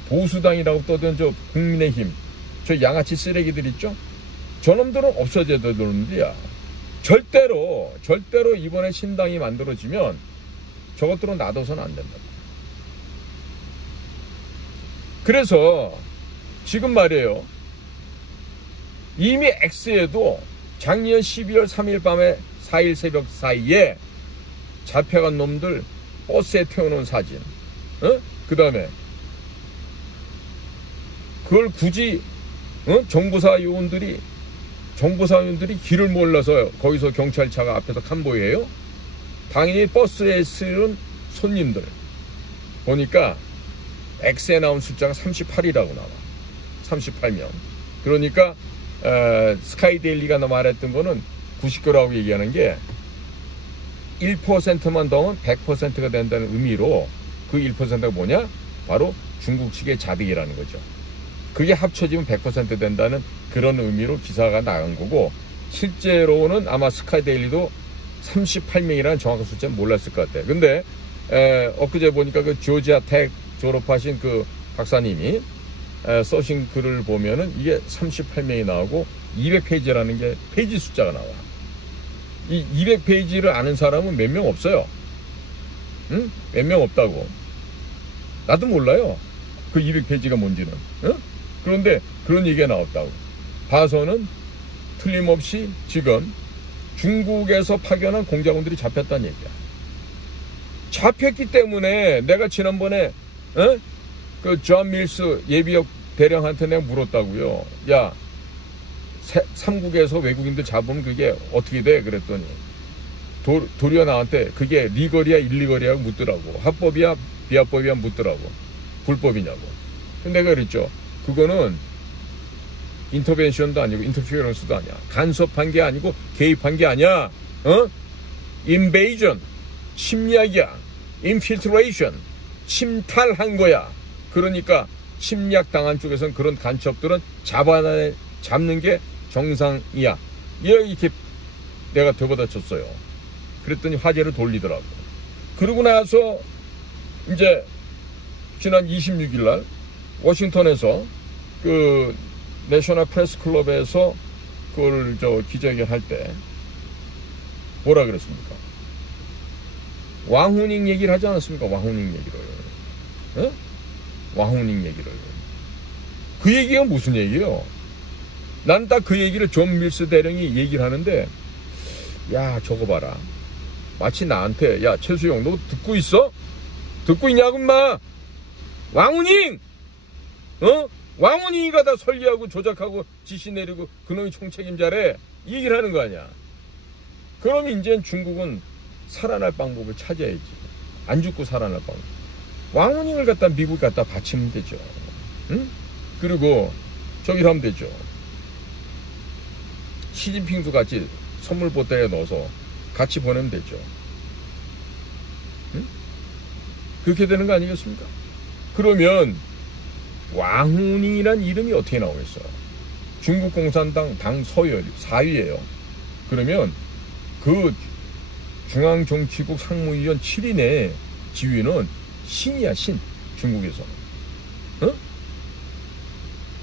보수당이라고 떠든 저 국민의힘, 저 양아치 쓰레기들 있죠? 저놈들은 없어져야 되는데야. 절대로 이번에 신당이 만들어지면 저것들은 놔둬서는 안 된다. 그래서 지금 말이에요. 이미 X에도 작년 12월 3일 밤에 4일 새벽 사이에 잡혀간 놈들 버스에 태워놓은 사진, 그 다음에 그걸 굳이 정보사 요원들이 길을 몰라서 거기서 경찰차가 앞에서 칸보이에요. 당연히 버스에 쓰는 손님들 보니까 X에 나온 숫자가 38이라고 나와. 38명. 그러니까 스카이데일리가 말했던 거는 99라고 얘기하는 게 1%만 더하면 100%가 된다는 의미로 그 1%가 뭐냐? 바로 중국 측의 자득이라는 거죠. 그게 합쳐지면 100% 된다는 그런 의미로 기사가 나간 거고, 실제로는 아마 스카이데일리도 38명이라는 정확한 숫자는 몰랐을 것 같아요. 근데 엊그제 보니까 그 조지아 텍 졸업하신 그 박사님이 써신 글을 보면은 이게 38명이 나오고 200페이지라는 게 페이지 숫자가 나와. 이 200페이지를 아는 사람은 몇 명 없어요. 응? 몇 명 없다고. 나도 몰라요. 그 200페이지가 뭔지는. 응? 그런데 그런 얘기가 나왔다고. 봐서는 틀림없이 지금 중국에서 파견한 공작원들이 잡혔다는 얘기야. 잡혔기 때문에 내가 지난번에 그 존 밀스 예비역 대령한테 내가 물었다고요. 야, 삼국에서 외국인들 잡으면 그게 어떻게 돼? 그랬더니 도리어 나한테 그게 리거리야 일리거리야 묻더라고. 합법이야 비합법이야 묻더라고. 불법이냐고. 근데 내가 그랬죠. 그거는 인터벤션도 아니고 인터피어런스도 아니야. 간섭한 게 아니고 개입한 게 아니야. 인베이전, 침략이야. 인필트레이션, 침탈한 거야. 그러니까 침략 당한 쪽에서는 그런 간첩들은 잡는 게 정상이야. 이렇게 내가 되받아쳤어요. 그랬더니 화제를 돌리더라고. 그러고 나서 이제 지난 26일 날 워싱턴에서 그 내셔널 프레스 클럽에서 그걸 기자회견 할 때 뭐라 그랬습니까? 왕후닝 얘기를 하지 않았습니까? 왕후닝 얘기를. 왕후닝 얘기를. 그 얘기가 무슨 얘기예요? 난 딱 그 얘기를 존 밀스 대령이 얘기를 하는데, 야, 저거 봐라. 마치 나한테, 야, 최수영, 너 듣고 있어? 듣고 있냐고, 인마! 왕후닝! 왕후닝이가 다 설계하고 조작하고 지시 내리고 그놈이 총책임자래. 이 얘기를 하는 거 아니야. 그럼 이제 중국은 살아날 방법을 찾아야지. 안 죽고 살아날 방법. 왕후닝을 갖다 미국 갖다 바치면 되죠. 응? 그리고 저기를 하면 되죠. 시진핑도 같이 선물 보따리에 넣어서 같이 보내면 되죠. 응? 그렇게 되는 거 아니겠습니까? 그러면 왕후닝이란 이름이 어떻게 나오겠어? 중국 공산당 당 서열 4위예요. 그러면 그 중앙정치국 상무위원 7인의 지위는 신이야, 신. 중국에서.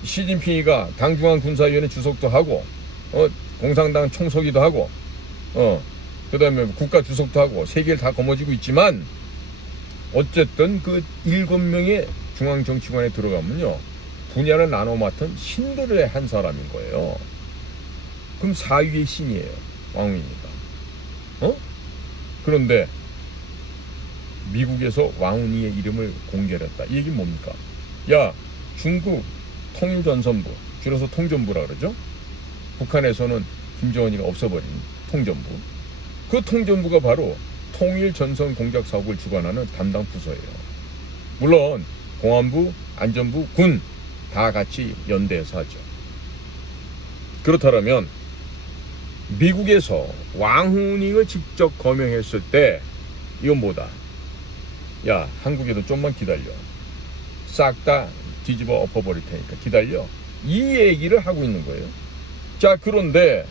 시진핑이가 당중앙군사위원회 주석도 하고, 공산당 총서기도 하고, 그 다음에 국가 주석도 하고, 세계를 다 거머쥐고 있지만, 어쨌든 그 7명의 중앙정치관에 들어가면요, 분야를 나눠 맡은 신들의 한 사람인 거예요. 그럼 4위의 신이에요. 왕후니까. 그런데 미국에서 왕후니의 이름을 공개를 했다. 이 얘기는 뭡니까? 야, 중국 통일전선부, 줄여서 통전부라 그러죠? 북한에서는 김정은이가 없어버린 통전부. 그 통전부가 바로 통일전선 공작 사업을 주관하는 담당 부서예요. 물론 공안부, 안전부, 군 다 같이 연대해서 하죠. 그렇다면 미국에서 왕후닝을 직접 거명했을 때 이건 뭐다? 야, 한국에도 좀만 기다려. 싹 다 뒤집어 엎어버릴 테니까 기다려. 이 얘기를 하고 있는 거예요. 자, 그런데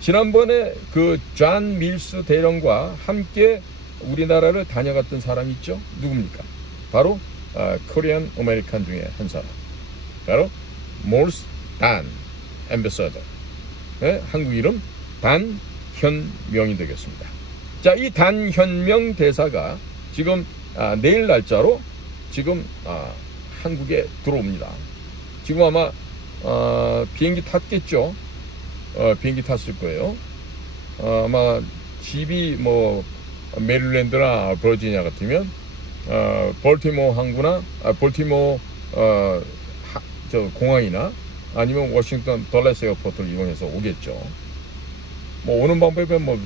지난번에 그 존 밀스 대령과 함께 우리나라를 다녀갔던 사람이 있죠? 누굽니까? 바로 코리안 아메리칸 중에 한 사람. 바로 몰스 단 앰베서더. 한국 이름 단현명이 되겠습니다. 자, 이 단현명 대사가 지금 내일 날짜로 지금 한국에 들어옵니다. 지금 아마 비행기 탔겠죠. 비행기 탔을 거예요. 아마 집이 뭐 메릴랜드나 버지니아 같으면 볼티모어 항구나 볼티모어 저 공항이나 아니면 워싱턴 덜레스 에어포트를 이용해서 오겠죠. 뭐 오는 방법에 뭐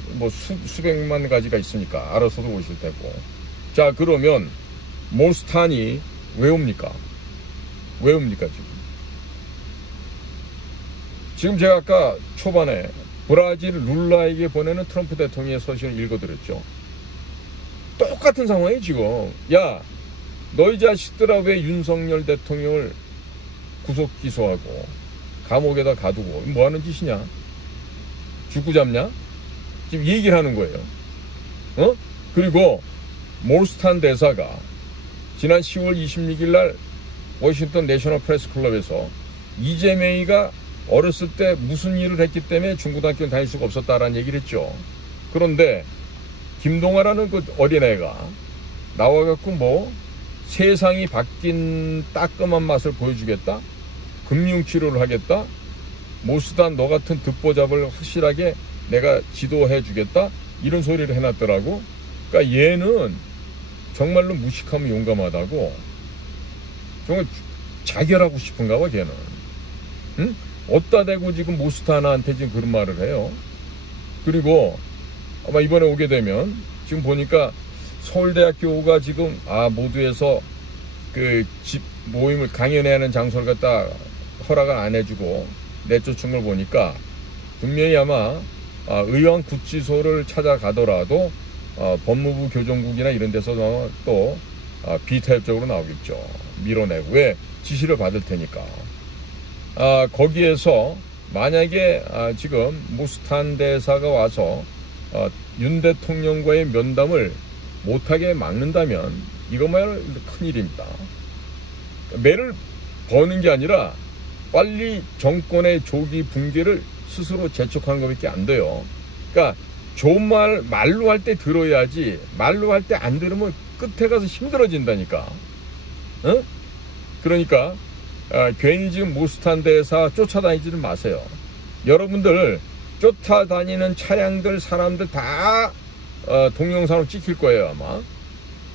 수백만 가지가 있으니까 알아서도 오실 테고. 자, 그러면 몰스탄이 왜 옵니까? 왜 옵니까 지금 제가 아까 초반에 브라질 룰라에게 보내는 트럼프 대통령의 서신을 읽어드렸죠. 똑같은 상황이에요 지금. 야, 너희 자식들아 왜 윤석열 대통령을 구속 기소하고 감옥에다 가두고 뭐 하는 짓이냐? 죽고 잡냐? 지금 얘기를 하는 거예요. 그리고 몰스탄 대사가 지난 10월 26일 날 워싱턴 내셔널 프레스 클럽에서 이재명이가 어렸을 때 무슨 일을 했기 때문에 중고등학교를 다닐 수가 없었다라는 얘기를 했죠. 그런데 김동아라는 그 어린애가 나와갖고 뭐 세상이 바뀐 따끔한 맛을 보여주겠다, 금융치료를 하겠다, 몰스탄 너 같은 듣보잡을 확실하게 내가 지도해 주겠다, 이런 소리를 해놨더라고. 그러니까 얘는 정말로 무식하면 용감하다고, 정말 자결하고 싶은가 봐 걔는. 응? 어디다 대고 지금 몰스탄한테 지금 그런 말을 해요. 그리고 아마 이번에 오게 되면 지금 보니까 서울대학교가 지금 모두에서 그 집 모임을 강연해야 하는 장소를 갖다 허락을 안 해주고 내쫓은 걸 보니까 분명히 아마 의왕구치소를 찾아가더라도 법무부 교정국이나 이런 데서 또 비타협적으로 나오겠죠. 밀어내고 왜 지시를 받을 테니까. 거기에서 만약에 지금 몰스탄 대사가 와서 윤 대통령과의 면담을 못하게 막는다면 이것만으로 큰일입니다. 매를 버는 게 아니라 빨리 정권의 조기 붕괴를 스스로 재촉하는 것밖에 안 돼요. 그러니까 좋은 말로 할 때 들어야지, 말로 할 때 안 들으면 끝에 가서 힘들어진다니까. 그러니까 괜히 지금 몰스탄 대사 쫓아다니지는 마세요. 여러분들 쫓아다니는 차량들, 사람들 다 동영상으로 찍힐 거예요 아마.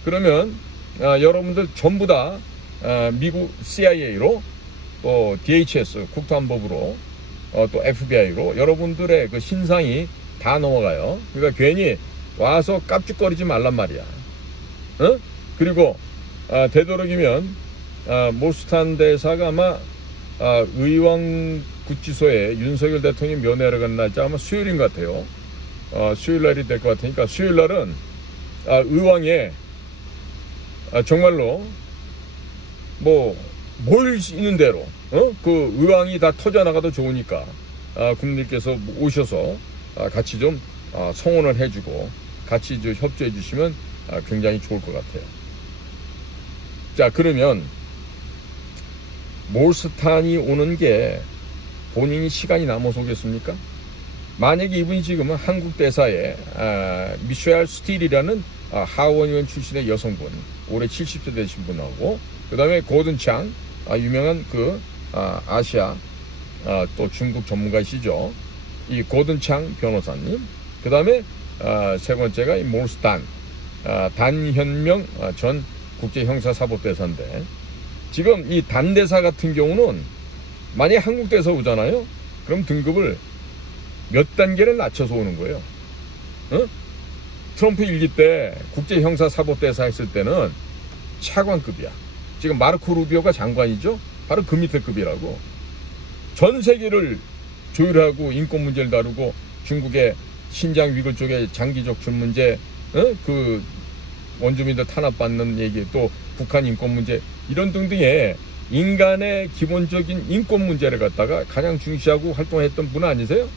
그러면 여러분들 전부 다 미국 CIA로 또 DHS 국토안보부로 또 FBI로 여러분들의 그 신상이 다 넘어가요. 그러니까 괜히 와서 깝죽거리지 말란 말이야. 그리고 되도록이면 몰스탄 대사가 아마 의왕구치소에 윤석열 대통령이 면회하러 가는 날짜 아마 수요일인 것 같아요. 수요일 날이 될 것 같으니까 수요일 날은 의왕에 정말로 뭐 뭘 있는 대로 그 의왕이 다 터져나가도 좋으니까 국민들께서 오셔서 같이 좀 성원을 해주고 같이 좀 협조해 주시면 굉장히 좋을 것 같아요. 자, 그러면 몰스탄이 오는 게 본인이 시간이 남아서 오겠습니까? 만약에 이분이 지금은 한국 대사에 미셸 스틸이라는 하원 의원 출신의 여성분, 올해 70세 되신 분하고, 그 다음에 고든 창, 유명한 그 아시아 또 중국 전문가이시죠. 이 고든 창 변호사님, 그 다음에 세 번째가 이 몰스탄 단현명 전 국제형사사법대사인데, 지금 이 단 대사 같은 경우는 만약에 한국 대사 오잖아요. 그럼 등급을 몇 단계를 낮춰서 오는 거예요. 트럼프 일기 때 국제형사사법대사 했을 때는 차관급이야. 지금 마르코 루비오가 장관이죠. 바로 그 밑에 급이라고. 전 세계를 조율하고 인권 문제를 다루고 중국의 신장 위구 쪽의 장기적 줄 문제, 그 원주민들 탄압받는 얘기, 또 북한 인권 문제, 이런 등등의 인간의 기본적인 인권 문제를 갖다가 가장 중시하고 활동했던 분 아니세요?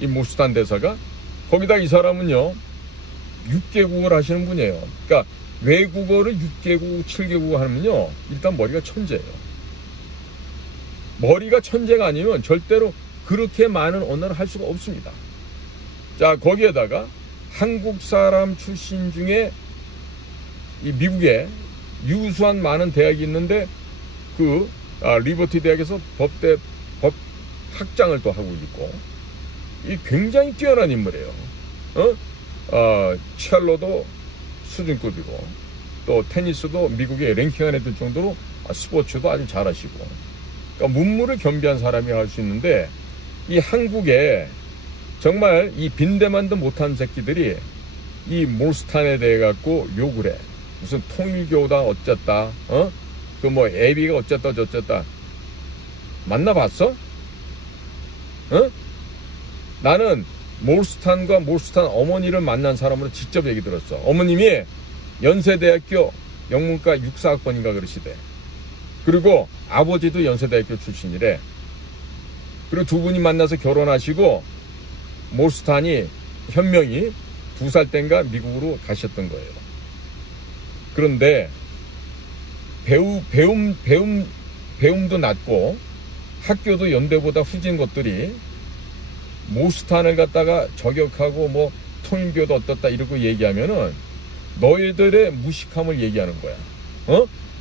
이 몰스탄 대사가. 거기다 이 사람은요 6개국어를 하시는 분이에요. 그러니까 외국어를 6개국 7개국어 하면요 일단 머리가 천재예요. 머리가 천재가 아니면 절대로 그렇게 많은 언어를 할 수가 없습니다. 자, 거기에다가 한국 사람 출신 중에 이 미국에 유수한 많은 대학이 있는데 그 리버티 대학에서 법 학장을 또 하고 있고, 이 굉장히 뛰어난 인물이에요. 첼로도 수준급이고 또 테니스도 미국에 랭킹 안에 들 정도로 스포츠도 아주 잘하시고, 그러니까 문무를 겸비한 사람이 할 수 있는데, 이 한국에 정말 이 빈대만도 못한 새끼들이 이 몰스탄에 대해 갖고 욕을 해. 무슨 통일교다 어쨌다, 그 뭐 애비가 어쨌다 저쨌다. 만나봤어? 나는 몰스탄과 몰스탄 어머니를 만난 사람으로 직접 얘기 들었어. 어머님이 연세대학교 영문과 64학번인가 그러시대. 그리고 아버지도 연세대학교 출신이래. 그리고 두 분이 만나서 결혼하시고 몰스탄이 현명히 2살 땐가 미국으로 가셨던 거예요. 그런데 배움도 낮고 학교도 연대보다 후진 것들이 몰스탄을 갖다가 저격하고 뭐 통일교도 어떻다 이러고 얘기하면은 너희들의 무식함을 얘기하는 거야.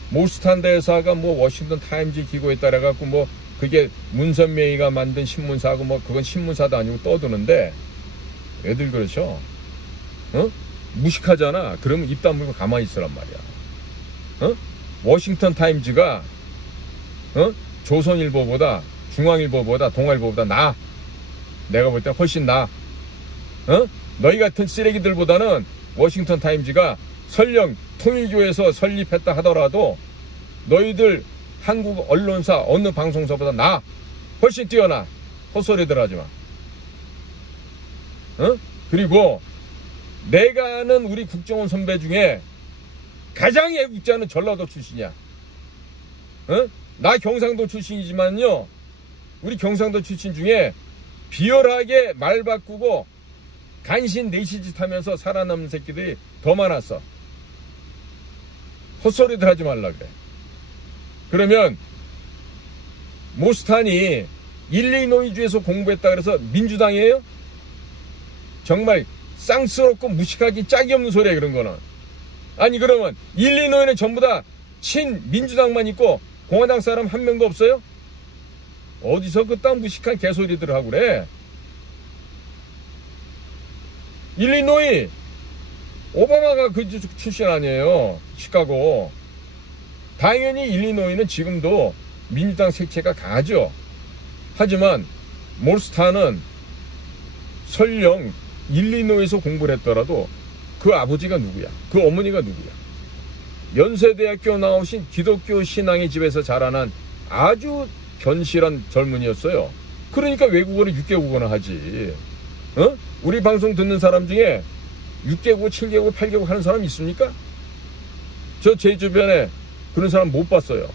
몰스탄 대사가 뭐 워싱턴 타임즈 기고에 따라 갖고 뭐 그게 문선명이가 만든 신문사고 뭐 그건 신문사도 아니고 떠드는데 애들 그렇죠? 무식하잖아. 그러면 입 다물고 가만히 있으란 말이야. 워싱턴 타임즈가 조선일보보다 중앙일보보다 동아일보보다 나아. 내가 볼 때 훨씬 나아. 너희 같은 쓰레기들보다는 워싱턴 타임즈가 설령 통일교에서 설립했다 하더라도 너희들 한국 언론사 어느 방송사보다 나아. 훨씬 뛰어나. 헛소리들 하지 마. 그리고 내가 아는 우리 국정원 선배 중에 가장 애국자는 전라도 출신이야. 나 경상도 출신이지만요, 우리 경상도 출신 중에 비열하게 말 바꾸고 간신 내시짓 하면서 살아남는 새끼들이 더 많았어. 헛소리들 하지 말라 그래. 그러면 몰스탄이 일리노이주에서 공부했다 그래서 민주당이에요? 정말 쌍스럽고 무식하기 짝이 없는 소리야 그런 거는. 아니 그러면 일리노이는 전부 다 친민주당만 있고 공화당 사람 한 명도 없어요? 어디서 그딴 무식한 개소리들을 하고 그래. 일리노이 오바마가 그 출신 아니에요. 시카고. 당연히 일리노이는 지금도 민주당 색채가 강하죠. 하지만 몰스탄은 설령 일리노이에서 공부를 했더라도 그 아버지가 누구야? 그 어머니가 누구야? 연세대학교 나오신 기독교 신앙의 집에서 자라난 아주 견실한 젊은이였어요. 그러니까 외국어를 6개국어나 하지. 우리 방송 듣는 사람 중에 6개국, 7개국, 8개국 하는 사람 있습니까? 저 제 주변에 그런 사람 못 봤어요.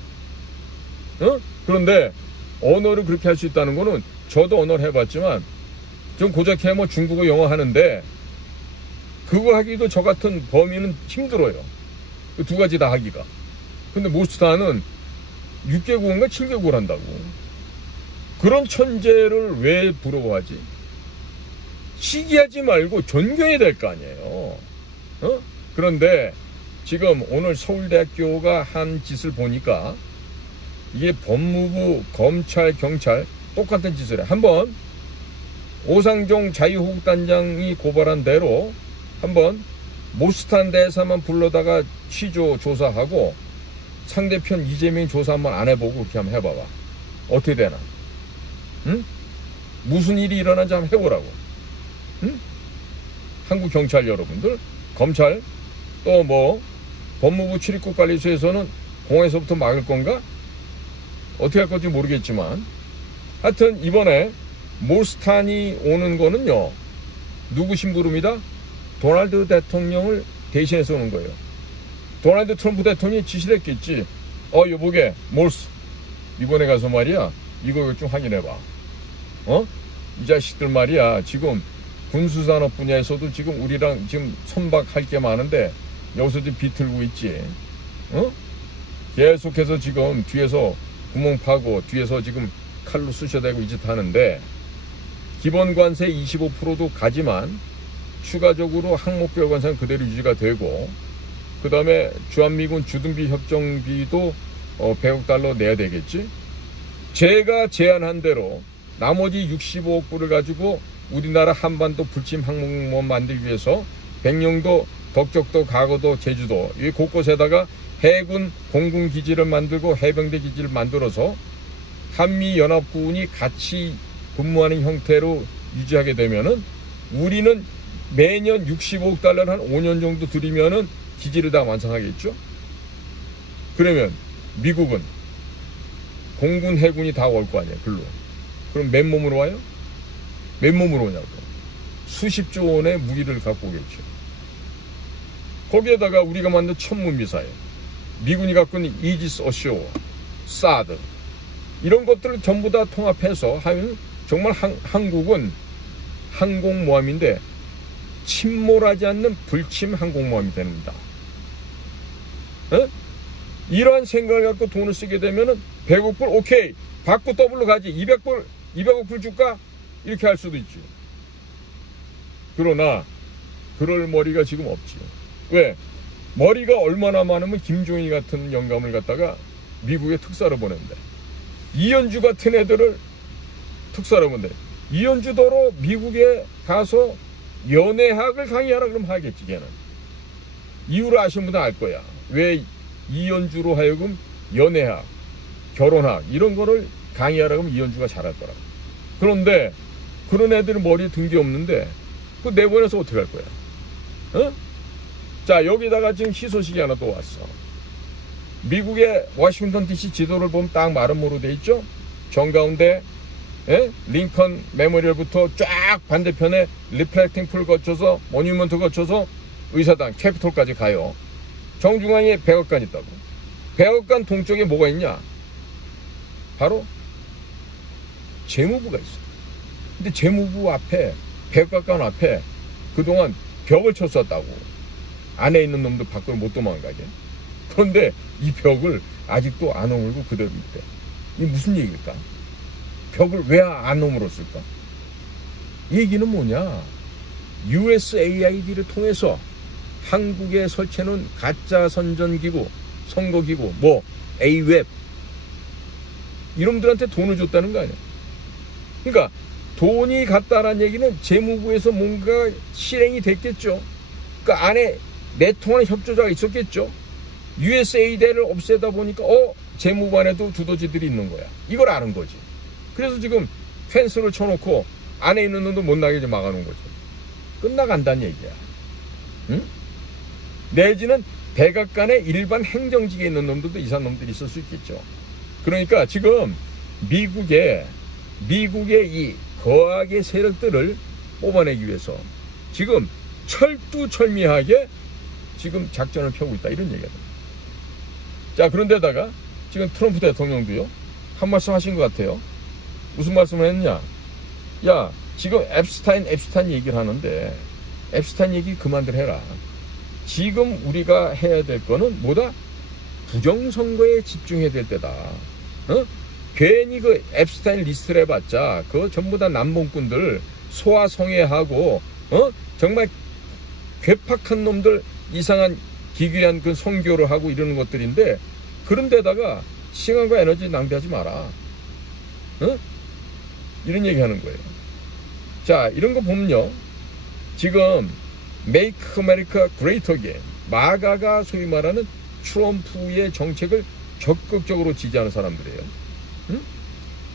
그런데 언어를 그렇게 할 수 있다는 거는 저도 언어를 해봤지만 좀 고작해 뭐 중국어 영어 하는데 그거 하기도 저 같은 범인은 힘들어요. 그 두 가지 다 하기가. 근데 몰스탄은 6개국인가 7개국을 한다고. 그런 천재를 왜 부러워하지? 시기하지 말고 존경해야 될 거 아니에요. 그런데 지금 오늘 서울대학교가 한 짓을 보니까 이게 법무부, 검찰, 경찰 똑같은 짓을 해. 한번 오상종 자유호국단장이 고발한 대로 한번 몰스탄 대사만 불러다가 취조 조사하고 상대편 이재명 조사 한번 안 해보고 그렇게 한번 해봐봐. 어떻게 되나? 응? 무슨 일이 일어난지 한번 해보라고. 응? 한국 경찰 여러분들, 검찰, 또 뭐 법무부 출입국관리소에서는 공항에서부터 막을 건가? 어떻게 할 건지 모르겠지만 하여튼 이번에 몰스탄이 오는 거는요, 누구 심부름이다? 도널드 대통령을 대신해서 오는 거예요. 도널드 트럼프 대통령이 지시를 했겠지. 여보게 몰스 이번에 가서 말이야 이거 좀 확인해봐. 이 자식들 말이야 지금 군수산업 분야에서도 지금 우리랑 지금 선박할 게 많은데 여기서 좀 비틀고 있지. 계속해서 지금 뒤에서 구멍 파고 뒤에서 지금 칼로 쑤셔대고 이 짓 하는데 기본 관세 25%도 가지만 추가적으로 항목별 관세는 그대로 유지가 되고 그 다음에 주한미군 주둔비 협정비도 100억 달러 내야 되겠지. 제가 제안한 대로 나머지 65억 불을 가지고 우리나라 한반도 불침 항목만 만들기 위해서 백령도, 덕적도, 가거도, 제주도 이 곳곳에다가 해군 공군 기지를 만들고 해병대 기지를 만들어서 한미연합군이 같이 근무하는 형태로 유지하게 되면은 우리는 매년 65억 달러를 한 5년 정도 들이면은 기지를 다 완성하겠죠. 그러면 미국은 공군 해군이 다 올 거 아니에요. 글로. 그럼 맨몸으로 와요? 맨몸으로 오냐고. 수십조 원의 무기를 갖고 오겠죠. 거기에다가 우리가 만든 천문미사일, 미군이 갖고 있는 이지스 어쇼, 사드 이런 것들을 전부 다 통합해서 하면 정말 한국은 항공모함인데 침몰하지 않는 불침 항공모함이 됩니다. 이러한 생각을 갖고 돈을 쓰게 되면은 100억 불 오케이 받고 더블로 가지 200억 불 줄까? 이렇게 할 수도 있지. 그러나 그럴 머리가 지금 없지. 왜? 머리가 얼마나 많으면 김종인 같은 영감을 갖다가 미국에 특사로 보낸대. 이현주 같은 애들을 특사로 보낸대. 이현주더러 미국에 가서 연애학을 강의하라 그러면 하겠지 걔는. 이유를 아시는 분은 알 거야. 왜 이현주로 하여금 연애학, 결혼학 이런 거를 강의하라 그러면 이현주가 잘할 거라고. 그런데 그런 애들은 머리에 든 게 없는데 그 내보내서 어떻게 할 거야? 자, 여기다가 지금 희소식이 하나 또 왔어. 미국의 워싱턴 DC 지도를 보면 딱 마름모로 돼 있죠? 정가운데 링컨 메모리얼부터 쫙 반대편에 리플렉팅 풀 거쳐서 모뉴먼트 거쳐서 의사당 캐피톨까지 가요. 정중앙에 백악관 있다고. 백악관 동쪽에 뭐가 있냐? 바로 재무부가 있어. 근데 재무부 앞에 백악관 앞에 그동안 벽을 쳤었다고. 안에 있는 놈들 밖으로 못 도망가게. 그런데 이 벽을 아직도 안 오물고 그대로 있대. 이게 무슨 얘기일까? 벽을 왜 안 오물었을까? 얘기는 뭐냐? USAID를 통해서 한국에 설치해놓은 가짜 선전기구, 선거기구, AWEB 이놈들한테 돈을 줬다는 거 아니야? 그러니까 돈이 갔다라는 얘기는 재무부에서 뭔가 실행이 됐겠죠. 그 안에 내통하는 협조자가 있었겠죠. USAID를 없애다 보니까 재무부 안에도 두더지들이 있는 거야. 이걸 아는 거지. 그래서 지금 펜스를 쳐놓고 안에 있는 놈도 못 나게 막아놓은 거지. 끝나간다는 얘기야. 응? 내지는 백악관에 일반 행정직에 있는 놈들도 이상한 놈들이 있을 수 있겠죠. 그러니까 지금 미국의 이 거악의 세력들을 뽑아내기 위해서 지금 철두철미하게 지금 작전을 펴고 있다 이런 얘기가 됩니다. 자, 그런데다가 지금 트럼프 대통령도요 한 말씀 하신 것 같아요. 무슨 말씀을 했냐? 야, 지금 앱스타인 얘기를 하는데 앱스타인 얘기 그만들 해라. 지금 우리가 해야 될 거는 뭐다? 부정선거에 집중해야 될 때다. 괜히 그 앱스타인 리스트를 해봤자 그거 전부 다 남봉꾼들 소아성애하고 정말 괴팍한 놈들 이상한 기괴한 그 선교를 하고 이러는 것들인데 그런 데다가 시간과 에너지 낭비하지 마라. 이런 얘기 하는 거예요. 자, 이런 거 보면요. 지금 Make America Great Again, 마가가 소위 말하는 트럼프의 정책을 적극적으로 지지하는 사람들이에요.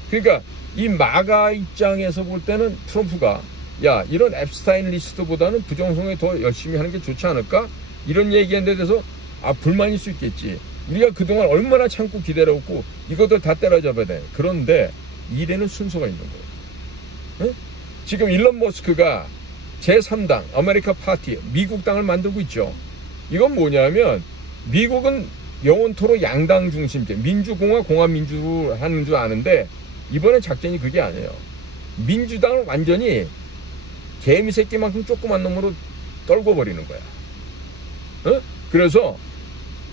그러니까 이 마가 입장에서 볼 때는 트럼프가 야, 이런 앱스타인 리스트보다는 부정선거에 더 열심히 하는 게 좋지 않을까? 이런 얘기한 데 대해서 불만일 수 있겠지. 우리가 그동안 얼마나 참고 기다렸고 이것들 다 때려잡아야 돼. 그런데 일에는 순서가 있는 거예요. 지금 일론 머스크가 제3당 아메리카 파티 미국 당을 만들고 있죠. 이건 뭐냐면 미국은 영원토록 양당 중심제 민주공화 공화민주를 하는 줄 아는데 이번에 작전이 그게 아니에요. 민주당을 완전히 개미새끼만큼 조그만 놈으로 떨궈버리는 거야. 그래서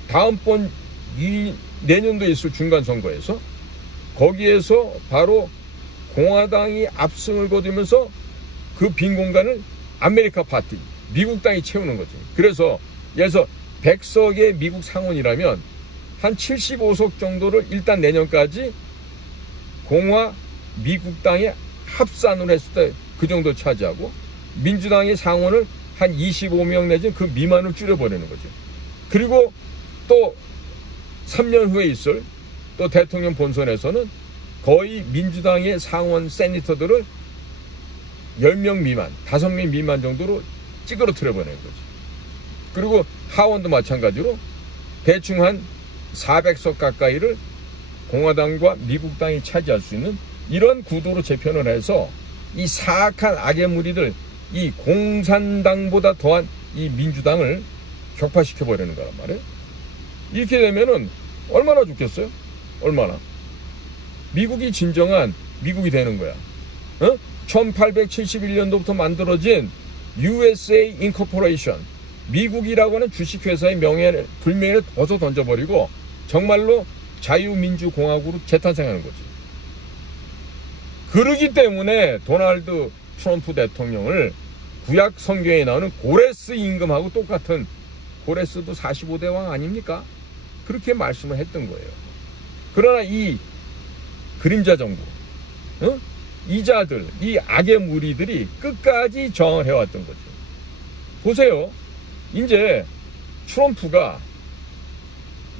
다음번 내년도에 있을 중간선거에서 거기에서 바로 공화당이 압승을 거두면서 그 빈 공간을 아메리카 파티 미국 당이 채우는 거지. 그래서 예를 들어서 100석의 미국 상원이라면 한 75석 정도를 일단 내년까지 공화 미국 당의 합산을 했을 때 그 정도 차지하고 민주당의 상원을 한 25명 내지 그 미만을 줄여버리는 거죠. 그리고 또 3년 후에 있을 또 대통령 본선에서는 거의 민주당의 상원 세니터들을 10명 미만, 5명 미만 정도로 찌그러뜨려 버리는 거죠. 그리고 하원도 마찬가지로 대충 한 400석 가까이를 공화당과 미국당이 차지할 수 있는 이런 구도로 재편을 해서 이 사악한 악의 무리들, 이 공산당보다 더한 이 민주당을 격파시켜 버리는 거란 말이에요. 이렇게 되면은 얼마나 좋겠어요? 얼마나? 미국이 진정한 미국이 되는 거야. 1871년도부터 만들어진 USA Incorporation, 미국이라고 하는 주식회사의 명예를, 불명예를 벗어 던져버리고 정말로 자유민주공화국으로 재탄생하는 거지. 그러기 때문에 도널드 트럼프 대통령을 구약 성경에 나오는 고레스 임금하고 똑같은, 고레스도 45대 왕 아닙니까? 그렇게 말씀을 했던 거예요. 그러나 이 그림자 정부, 이 자들, 이 악의 무리들이 끝까지 저항을 해왔던 거죠. 보세요. 이제 트럼프가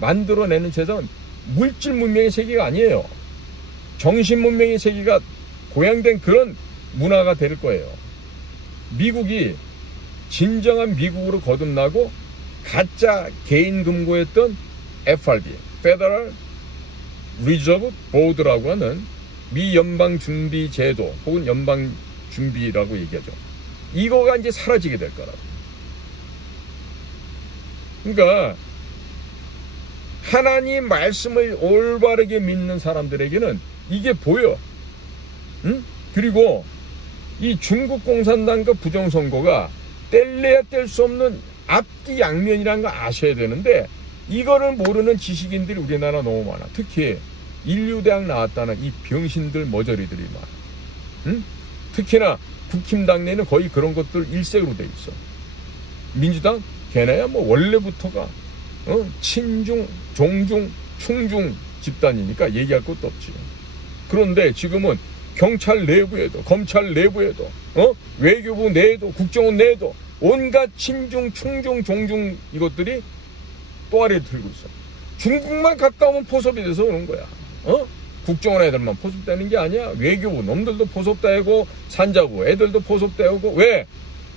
만들어내는 세상은 물질 문명의 세계가 아니에요. 정신 문명의 세계가 고양된 그런 문화가 될 거예요. 미국이 진정한 미국으로 거듭나고 가짜 개인 금고였던 FRB, Federal Reserve Board라고 하는 미 연방준비제도 혹은 연방준비라고 얘기하죠. 이거가 이제 사라지게 될 거라고. 그러니까 하나님 말씀을 올바르게 믿는 사람들에게는 이게 보여. 그리고 이 중국 공산당과 부정선거가 뗄래야 뗄 수 없는 앞뒤 양면이라는 거 아셔야 되는데, 이거를 모르는 지식인들이 우리나라 너무 많아. 특히 인류대학 나왔다는 이 병신들 머저리들이 많아. 특히나 국힘당내는 거의 그런 것들 일색으로 돼 있어. 민주당 걔네야 뭐 원래부터가 친중, 종중, 충중 집단이니까 얘기할 것도 없지. 그런데 지금은 경찰 내부에도, 검찰 내부에도, 외교부 내에도, 국정원 내에도 온갖 친중, 충중, 종중 이것들이 또아리를 들고 있어. 중국만 갔다 오면 포섭이 돼서 오는 거야. 국정원 애들만 포섭되는 게 아니야. 외교부 놈들도 포섭되고, 산자부 애들도 포섭되고. 왜?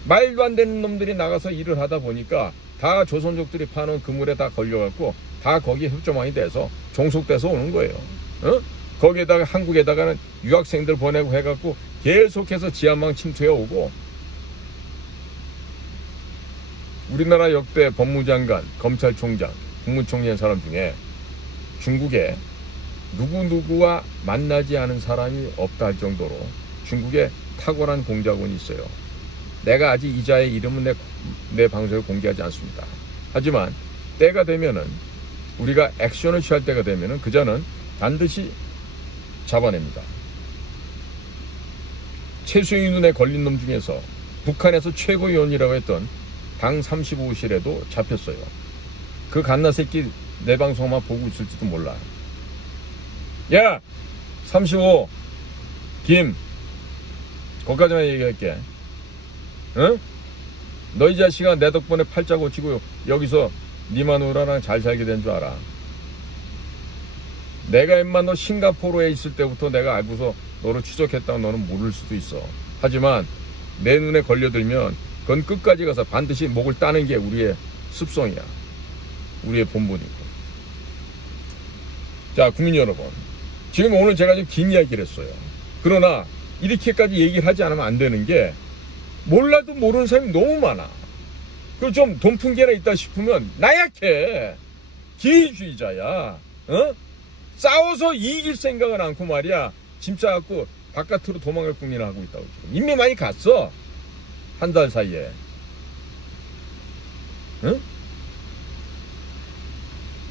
말도 안 되는 놈들이 나가서 일을 하다 보니까 다 조선족들이 파는 그물에 다 걸려갖고 다 거기에 협조망이 돼서 종속돼서 오는 거예요. 거기에다가 한국에다가는 유학생들 보내고 해갖고 계속해서 지하망 침투해 오고, 우리나라 역대 법무장관, 검찰총장, 국무총리한 사람 중에 중국에 누구누구와 만나지 않은 사람이 없다 할 정도로 중국에 탁월한 공작원이 있어요. 내가 아직 이자의 이름은 내 방송에 공개하지 않습니다. 하지만 때가 되면은, 우리가 액션을 취할 때가 되면은 그자는 반드시 잡아냅니다. 최수영이 눈에 걸린 놈 중에서 북한에서 최고위원이라고 했던 당 35실에도 잡혔어요. 그 갓나새끼 내 방송만 보고 있을지도 몰라. 야! 35 김, 거기까지만 얘기할게. 너 이 자식아 내 덕분에 팔자 고치고 여기서 니 마누라랑 잘 살게 된 줄 알아. 내가 임마 너 싱가포르에 있을 때부터 내가 알고서 너를 추적했다고 너는 모를 수도 있어. 하지만 내 눈에 걸려들면 그건 끝까지 가서 반드시 목을 따는 게 우리의 습성이야. 우리의 본분이고. 자, 국민 여러분, 지금 오늘 제가 좀 긴 이야기를 했어요. 그러나 이렇게까지 얘기를 하지 않으면 안 되는 게, 몰라도 모르는 사람이 너무 많아. 그 좀 돈풍계나 있다 싶으면 나약해. 기회주의자야. 싸워서 이길 생각은 않고 말이야. 짐 싸갖고 바깥으로 도망갈 국민을 하고 있다고. 지금 이미 많이 갔어. 한 달 사이에.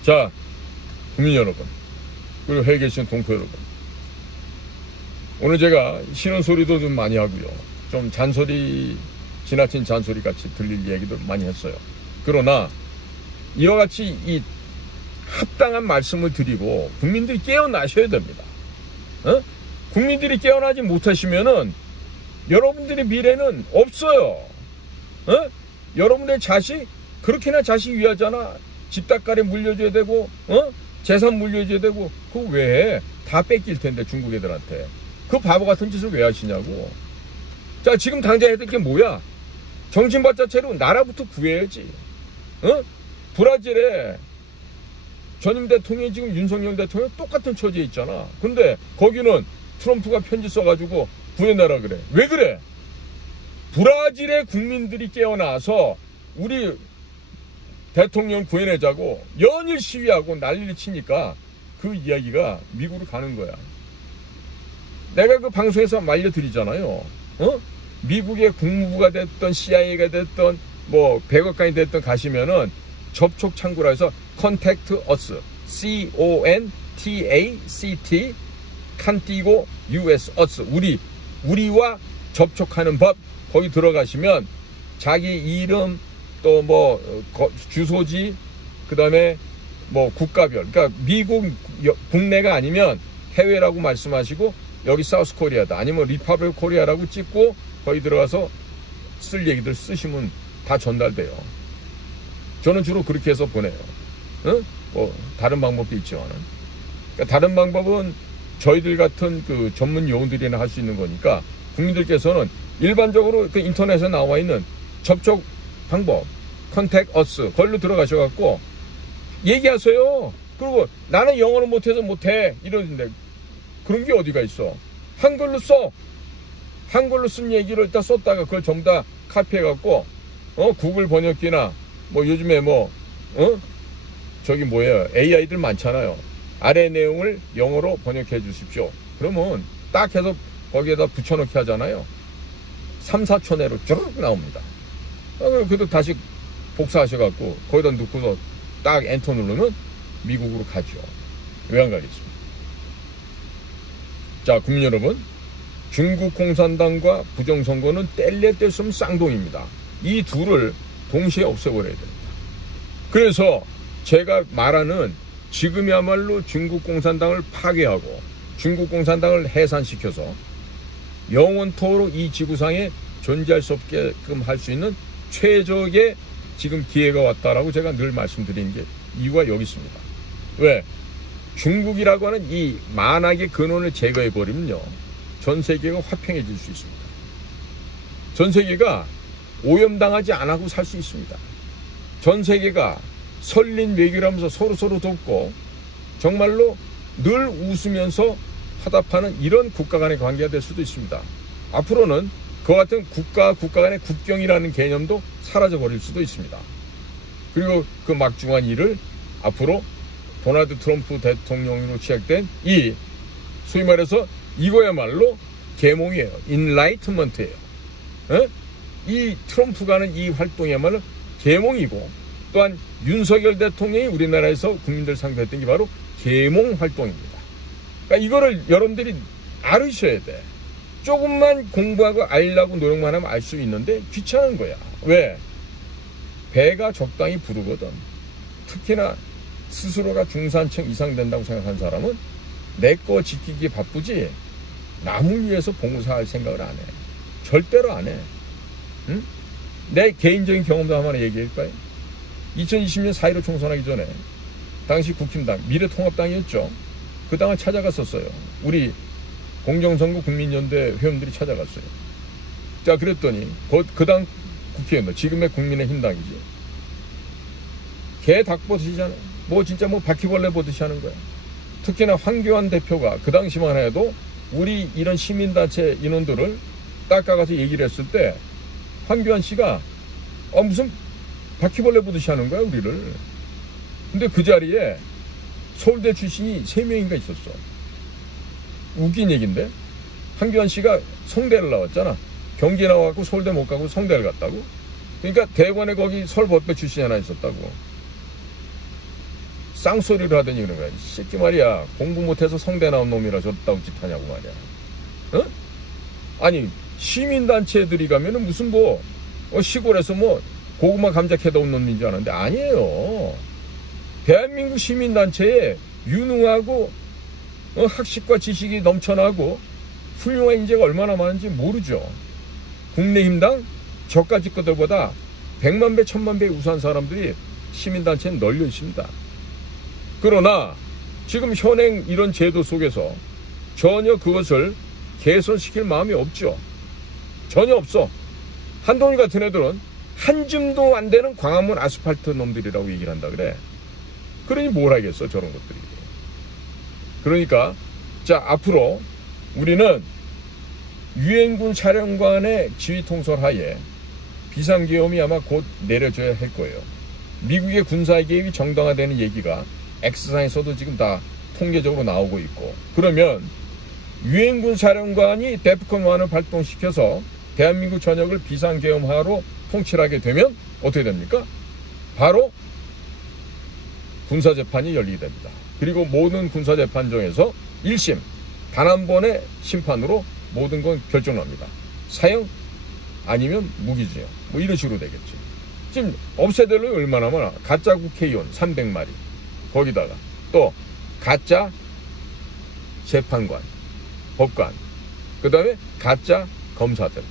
자, 국민 여러분, 그리고 회에 계신 동포 여러분, 오늘 제가 싫은 소리도 좀 많이 하고요. 좀 잔소리, 지나친 잔소리 같이 들릴 얘기도 많이 했어요. 그러나 이와 같이 이 합당한 말씀을 드리고 국민들이 깨어나셔야 됩니다. 국민들이 깨어나지 못하시면은 여러분들의 미래는 없어요. 여러분의 자식, 그렇게나 자식 위하잖아. 집닭가리 물려줘야 되고, 재산 물려줘야 되고. 그거 왜 해? 다 뺏길 텐데, 중국 애들한테. 그 바보 같은 짓을 왜 하시냐고. 자, 지금 당장 해야 될 게 뭐야? 정신바자체로 나라부터 구해야지. 브라질에 전임 대통령이 지금 윤석열 대통령 똑같은 처지에 있잖아. 근데 거기는 트럼프가 편지 써가지고 구해내라 그래. 왜 그래? 브라질의 국민들이 깨어나서 우리 대통령 구해내자고 연일 시위하고 난리를 치니까 그 이야기가 미국으로 가는 거야. 내가 그 방송에서 말려드리잖아요. 미국의 국무부가 됐던 CIA가 됐던 뭐 백악관이 됐던 가시면은 접촉 창구라 해서 Contact Us, CONTACT 칸 띄고 US Us, 우리와 접촉하는 법, 거기 들어가시면 자기 이름 또 뭐 주소지 그다음에 뭐 국가별, 그러니까 미국 국내가 아니면 해외라고 말씀하시고 여기 사우스 코리아다 아니면 리퍼블릭 코리아라고 찍고 거기 들어가서 쓸 얘기들 쓰시면 다 전달돼요. 저는 주로 그렇게 해서 보내요. 뭐 다른 방법도 있지만은, 그러니까 다른 방법은 저희들 같은 그 전문 요원들이나 할 수 있는 거니까 국민들께서는 일반적으로 그 인터넷에 나와 있는 접촉 방법, Contact Us, 거기로 들어가셔갖고 얘기하세요. 그리고 나는 영어를 못해서 못해 이러는데 그런 게 어디가 있어. 한글로 써. 한글로 쓴 얘기를 일단 썼다가 그걸 전부 다 카피해갖고 구글 번역기나 뭐 요즘에 뭐 저기 뭐예요, AI들 많잖아요. 아래 내용을 영어로 번역해 주십시오. 그러면 딱 해서 거기에다 붙여넣기 하잖아요. 3, 4초 내로 쭉 나옵니다. 그래도 다시 복사하셔갖고 거기다 넣고서 딱 엔터 누르면 미국으로 가죠. 왜 안 가겠습니까? 자, 국민 여러분, 중국 공산당과 부정선거는 뗄래 뗄 수 없는 쌍둥이입니다. 이 둘을 동시에 없애버려야 됩니다. 그래서 제가 말하는 지금이야말로 중국 공산당을 파괴하고 중국 공산당을 해산시켜서 영원토록 이 지구상에 존재할 수 없게끔 할 수 있는 최적의 지금 기회가 왔다라고 제가 늘 말씀드리는 게 이유가 여기 있습니다. 왜? 중국이라고 하는 이 만악의 근원을 제거해버리면요, 전 세계가 화평해질 수 있습니다. 전 세계가 오염당하지 않고 살 수 있습니다. 전 세계가 설린 외교를 하면서 서로 돕고 정말로 늘 웃으면서 화답하는 이런 국가 간의 관계가 될 수도 있습니다. 앞으로는 그와 같은 국가 간의 국경이라는 개념도 사라져버릴 수도 있습니다. 그리고 그 막중한 일을 앞으로 도널드 트럼프 대통령으로 시작된 이 소위 말해서 이거야말로 계몽이에요. 인라이트먼트예요. 이 트럼프가 하는 이 활동이야말로 계몽이고, 또한 윤석열 대통령이 우리나라에서 국민들 상대했던 게 바로 계몽 활동입니다. 그러니까 이거를 여러분들이 알으셔야 돼. 조금만 공부하고 알려고 노력만 하면 알 수 있는데 귀찮은 거야. 왜? 배가 적당히 부르거든. 특히나 스스로가 중산층 이상 된다고 생각한 사람은 내 거 지키기 바쁘지 남을 위해서 봉사할 생각을 안 해. 절대로 안 해. 응? 내 개인적인 경험도 하나 얘기할까요? 2020년 4.15 총선하기 전에 당시 국힘당, 미래통합당이었죠. 그 당을 찾아갔었어요. 우리 공정선거 국민연대 회원들이 찾아갔어요. 자, 그랬더니 그 당 국회의원들, 지금의 국민의힘 당이지, 개 닭 보듯이잖아요. 뭐 진짜 뭐 바퀴벌레 보듯이 하는 거야. 특히나 황교안 대표가 그 당시만 해도 우리 이런 시민단체 인원들을 닦아가서 얘기를 했을 때 황교안 씨가 무슨 바퀴벌레 보듯이 하는 거야 우리를. 근데 그 자리에 서울대 출신이 3명인가 있었어. 웃긴 얘기인데, 황교안 씨가 성대를 나왔잖아. 경기 나와갖고 서울대 못 가고 성대를 갔다고. 그러니까 대관에 거기 서울법대 출신이 하나 있었다고. 쌍소리를 하더니 그런 거야. 이 새끼 말이야, 공부 못해서 성대 나온 놈이라 저따구 짓 하냐고 말이야. 아니, 시민단체들이 가면은 무슨 뭐 시골에서 뭐 고구마 감자 캐다 온 놈인 줄 아는데 아니에요. 대한민국 시민단체에 유능하고 학식과 지식이 넘쳐나고 훌륭한 인재가 얼마나 많은지 모르죠. 국내힘당 저까지 것들보다 100만 배, 1000만 배 우수한 사람들이 시민단체에 널려 있습니다. 그러나 지금 현행 이런 제도 속에서 전혀 그것을 개선시킬 마음이 없죠. 전혀 없어. 한동훈 같은 애들은 한 줌도 안 되는 광화문 아스팔트 놈들이라고 얘기를 한다 그래. 그러니 뭘 하겠어, 저런 것들이. 그러니까 자, 앞으로 우리는 유엔군 사령관의 지휘 통솔 하에 비상계엄이 아마 곧 내려져야 할 거예요. 미국의 군사 개입이 정당화되는 얘기가 X상에서도 지금 다 통계적으로 나오고 있고, 그러면 유엔군 사령관이 데프콘1을 발동시켜서 대한민국 전역을 비상계엄하로 통치하게 되면 어떻게 됩니까? 바로 군사재판이 열리게 됩니다. 그리고 모든 군사재판정에서 1심 단 한 번의 심판으로 모든 건 결정납니다. 사형 아니면 무기징역, 뭐 이런 식으로 되겠지. 지금 없애될 놈이 얼마나 많아. 가짜 국회의원 300마리, 거기다가 또 가짜 재판관, 법관, 그 다음에 가짜 검사들,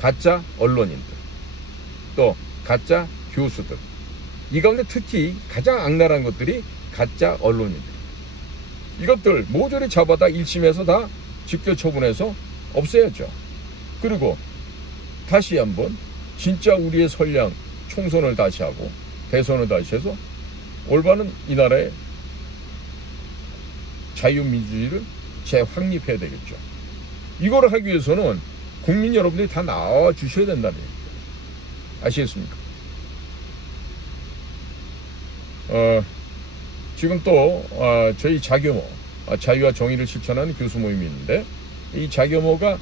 가짜 언론인들, 또 가짜 교수들. 이 가운데 특히 가장 악랄한 것들이 가짜 언론인들. 이것들 모조리 잡아다 1심에서 다 직결 처분해서 없애야죠. 그리고 다시 한번 진짜 우리의 선량 총선을 다시 하고 대선을 다시 해서 올바른 이 나라의 자유민주주의를 재확립해야 되겠죠. 이거를 하기 위해서는 국민 여러분들이 다 나와 주셔야 된다는 얘기죠. 아시겠습니까? 지금 또 저희 자교모, 자유와 정의를 실천하는 교수 모임이 있는데, 이 자교모가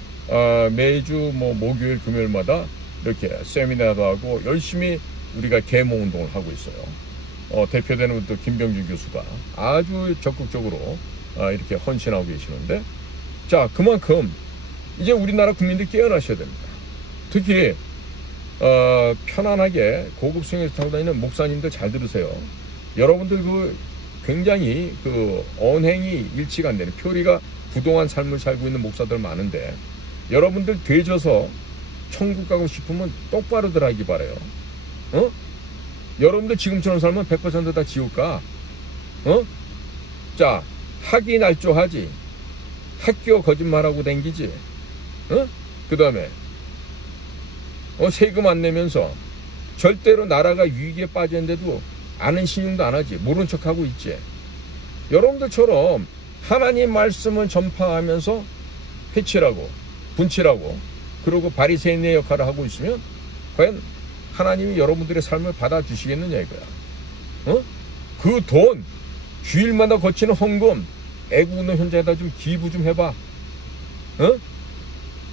매주 목요일 금요일마다 이렇게 세미나도 하고 열심히 우리가 계몽 운동을 하고 있어요. 대표되는 또 김병준 교수가 아주 적극적으로 이렇게 헌신하고 계시는데, 자, 그만큼 이제 우리나라 국민들이 깨어나셔야 됩니다. 특히 편안하게 고급승에서 타고 다니는 목사님들 잘 들으세요. 여러분들 굉장히 언행이 일치가 안 되는, 표리가 부동한 삶을 살고 있는 목사들 많은데, 여러분들 되져서 천국 가고 싶으면 똑바로들 하기 바라요. 여러분들 지금처럼 살면 100% 다 지옥 가. 자, 학이 날조하지, 학교 거짓말하고 댕기지, 그 다음에 세금 안 내면서 절대로 나라가 위기에 빠졌는데도 아는 신용도 안 하지, 모른 척하고 있지. 여러분들처럼 하나님 말씀을 전파하면서 해치라고, 분치라고, 그리고 바리새인의 역할을 하고 있으면 과연 하나님이 여러분들의 삶을 받아주시겠느냐 이거야. 그 돈 주일마다 거치는 헌금 애국운동 현장에다 좀 기부 좀 해봐.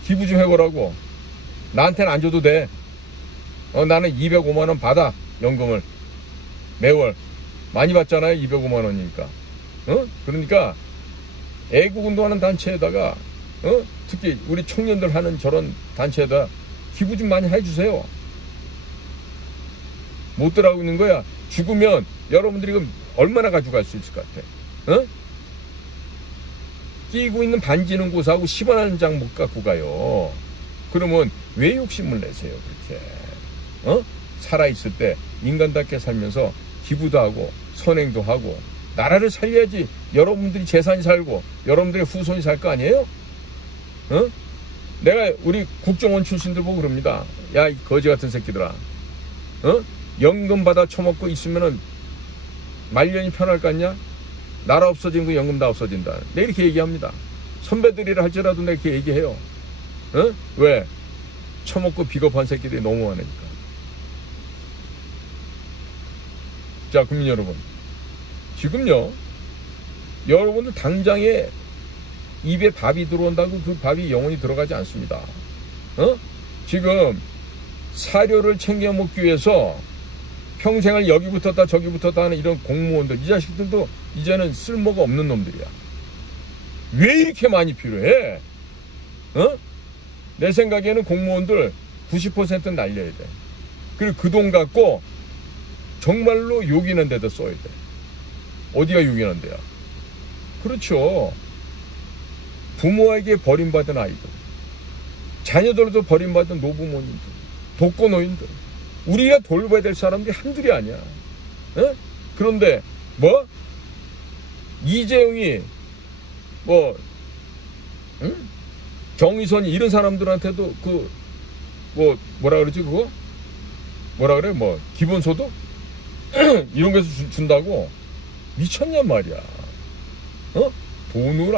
기부 좀 해보라고. 나한테는 안 줘도 돼. 나는 205만 원 받아, 연금을 매월. 많이 받잖아요, 205만 원이니까. 그러니까 애국운동하는 단체에다가 특히 우리 청년들 하는 저런 단체에다 기부 좀 많이 해주세요. 못 들어가고 있는 거야. 죽으면 여러분들이 그럼 얼마나 가져갈 수 있을 것 같아? 끼고 있는 반지는 고사하고 10원 한 장 못 갖고 가요. 그러면 왜 욕심을 내세요, 그렇게? 살아있을 때 인간답게 살면서 기부도 하고 선행도 하고 나라를 살려야지 여러분들이 재산이 살고 여러분들의 후손이 살 거 아니에요? 내가 우리 국정원 출신들 보고 그럽니다. 야, 이 거지 같은 새끼들아. 연금 받아 처먹고 있으면은 말년이 편할 거 아니냐? 나라 없어진 거 연금 다 없어진다. 내 이렇게 얘기합니다. 선배들이라 할지라도 내가 이렇게 얘기해요. 왜? 처먹고 비겁한 새끼들이 너무 많으니까. 자, 국민 여러분. 지금요, 여러분들 당장에 입에 밥이 들어온다고 그 밥이 영원히 들어가지 않습니다. 지금 사료를 챙겨 먹기 위해서 평생을 여기 붙었다 저기 붙었다 하는 이런 공무원들, 이 자식들도 이제는 쓸모가 없는 놈들이야. 왜 이렇게 많이 필요해? 내 생각에는 공무원들 90%는 날려야 돼. 그리고 그 돈 갖고 정말로 요기는 데다 써야 돼. 어디가 요기는 데야? 그렇죠. 부모에게 버림받은 아이들, 자녀들도 버림받은 노부모님들, 독거노인들, 우리가 돌봐야 될 사람들이 한둘이 아니야. 그런데 이재용이 정의선이 이런 사람들한테도 뭐라 그러지 그거? 뭐라 그래? 기본소득? 이런 거에서 준다고? 미쳤냔 말이야. 돈을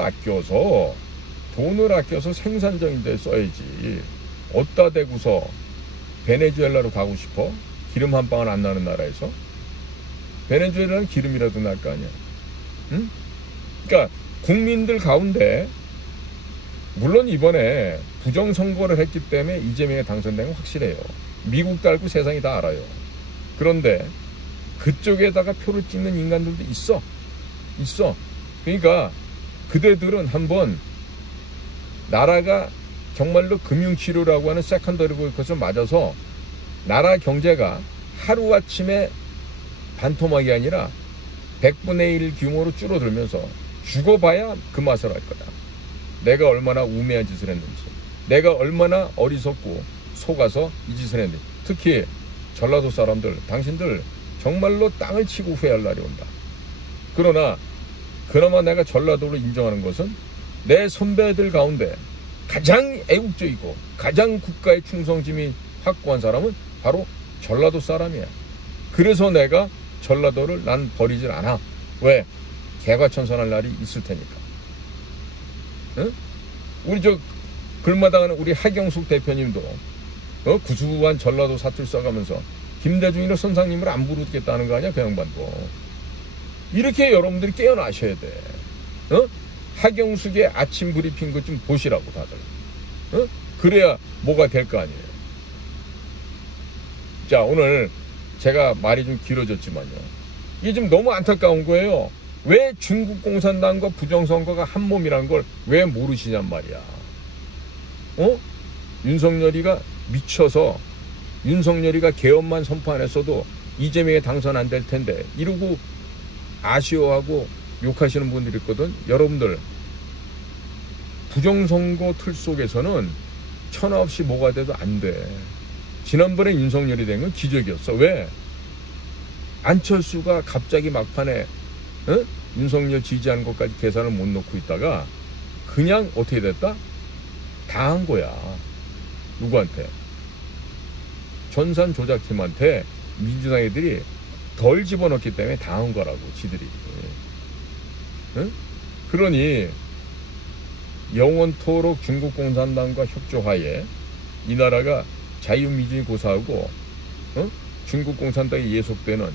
아껴서 생산적인 데 써야지. 어디다 대고서 베네수엘라로 가고 싶어? 기름 한 방울 안 나는 나라에서? 베네수엘라는 기름이라도 날 거 아니야. 그러니까 국민들 가운데 물론 이번에 부정선거를 했기 때문에 이재명이 당선된 건 확실해요. 미국도 알고 세상이 다 알아요. 그런데 그쪽에다가 표를 찍는 인간들도 있어. 그러니까 그대들은 한번 나라가 정말로 금융치료라고 하는 세컨더리 것을 맞아서 나라 경제가 하루아침에 반토막이 아니라 100분의 1 규모로 줄어들면서 죽어봐야 그 맛을 알 거다. 내가 얼마나 우매한 짓을 했는지, 내가 얼마나 어리석고 속아서 이 짓을 했는지. 특히 전라도 사람들, 당신들 정말로 땅을 치고 후회할 날이 온다. 그나마 내가 전라도를 인정하는 것은 내 선배들 가운데 가장 애국적이고 가장 국가의 충성심이 확고한 사람은 바로 전라도 사람이야. 그래서 내가 전라도를 난 버리질 않아. 왜? 개과천선할 날이 있을 테니까. 응? 우리 글마당하는 우리 하경숙 대표님도 구수한 전라도 사투리 써가면서 김대중이나 선상님을 안 부르겠다는 거 아니야, 그 양반도. 이렇게 여러분들이 깨어나셔야 돼. 하경숙의 아침 브리핑 것 좀 보시라고 다들. 그래야 뭐가 될 거 아니에요. 자, 오늘 제가 말이 좀 길어졌지만요, 이게 좀 너무 안타까운 거예요. 왜 중국 공산당과 부정선거가 한 몸이라는 걸 왜 모르시냔 말이야. 윤석열이가 미쳐서 윤석열이가 개헌만 선포 안 했어도 이재명이 당선 안 될 텐데 이러고 아쉬워하고 욕하시는 분들이 있거든. 여러분들, 부정선거 틀 속에서는 천하 없이 뭐가 돼도 안 돼. 지난번에 윤석열이 된 건 기적이었어. 왜? 안철수가 갑자기 막판에 윤석열 지지하는 것까지 계산을 못 놓고 있다가 그냥 어떻게 됐다? 당한 거야. 누구한테? 전산 조작팀한테 민주당 애들이 덜 집어넣기 때문에 당한 거라고, 지들이. 그러니 영원토록 중국 공산당과 협조하에 이 나라가 자유민주주의 고사하고 중국 공산당이 예속되는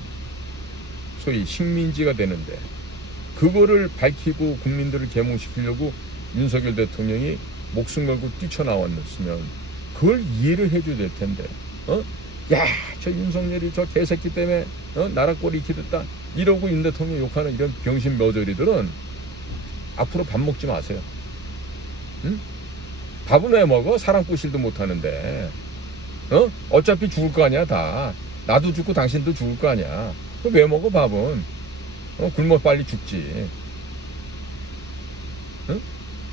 소위 식민지가 되는데, 그거를 밝히고 국민들을 계몽시키려고 윤석열 대통령이 목숨 걸고 뛰쳐나왔으면 그걸 이해를 해줘야 될 텐데, 야, 저 윤석열이 저 개새끼 때문에 나라 꼴이 이렇게 됐다 이러고 윤 대통령 욕하는 이런 병신 머저리들은 앞으로 밥 먹지 마세요. 밥은 왜 먹어? 사람 꼬실도 못하는데. 어차피 죽을 거 아니야, 다. 나도 죽고 당신도 죽을 거 아니야. 그럼 왜 먹어, 밥은? 굶어 빨리 죽지.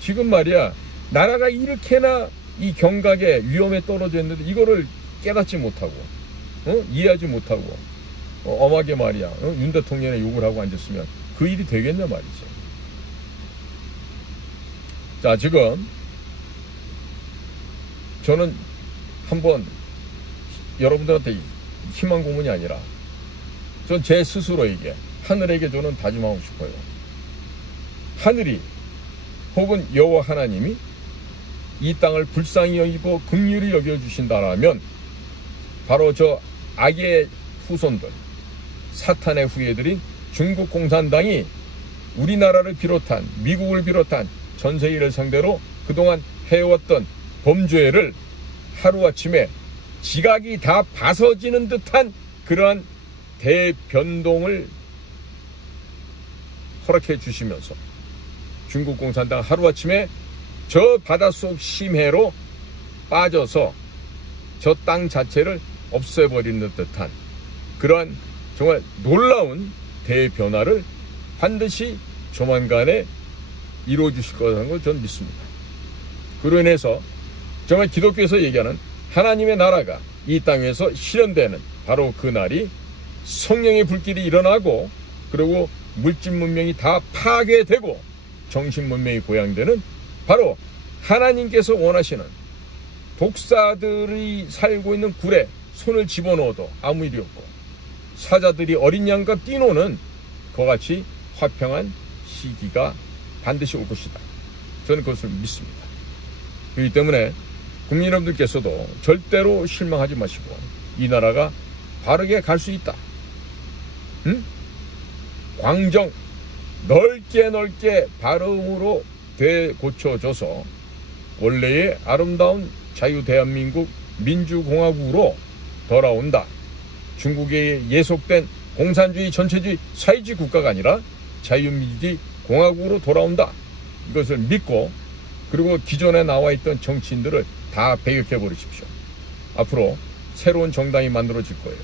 지금 말이야, 나라가 이렇게나 이 경각에 위험에 떨어져 있는데 이거를 깨닫지 못하고, 이해하지 못하고, 엄하게 말이야, 윤 대통령의 욕을 하고 앉았으면 그 일이 되겠냐 말이지. 자, 지금 저는 한번 여러분들한테 희망 고문이 아니라 전 제 스스로에게, 하늘에게 저는 다짐하고 싶어요. 하늘이 혹은 여호와 하나님이 이 땅을 불쌍히 여기고 긍휼히 여겨주신다라면 바로 저 악의 후손들, 사탄의 후예들인 중국 공산당이 우리나라를 비롯한, 미국을 비롯한 전 세계를 상대로 그동안 해왔던 범죄를 하루아침에 지각이 다 벗어지는 듯한 그러한 대변동을 허락해 주시면서 중국 공산당 하루아침에 저 바닷속 심해로 빠져서 저 땅 자체를 없애버리는 듯한 그러한 정말 놀라운 대변화를 반드시 조만간에 이루어 주실 거라는 걸 저는 믿습니다. 그로 인해서 정말 기독교에서 얘기하는 하나님의 나라가 이 땅에서 실현되는 바로 그 날이 성령의 불길이 일어나고, 그리고 물질 문명이 다 파괴되고 정신 문명이 고양되는 바로 하나님께서 원하시는 독사들이 살고 있는 굴에 손을 집어넣어도 아무 일이 없고 사자들이 어린 양과 뛰노는 그와 같이 화평한 시기가 반드시 올 것이다. 저는 그것을 믿습니다. 그렇기 때문에 국민 여러분들께서도 절대로 실망하지 마시고 이 나라가 바르게 갈 수 있다. 광정, 넓게 발음으로 되고쳐져서 원래의 아름다운 자유대한민국 민주공화국으로 돌아온다. 중국에 예속된 공산주의 전체주의 사회주의 국가가 아니라 자유민주주의 공화국으로 돌아온다. 이것을 믿고 그리고 기존에 나와 있던 정치인들을 다 배격해 버리십시오. 앞으로 새로운 정당이 만들어질 거예요.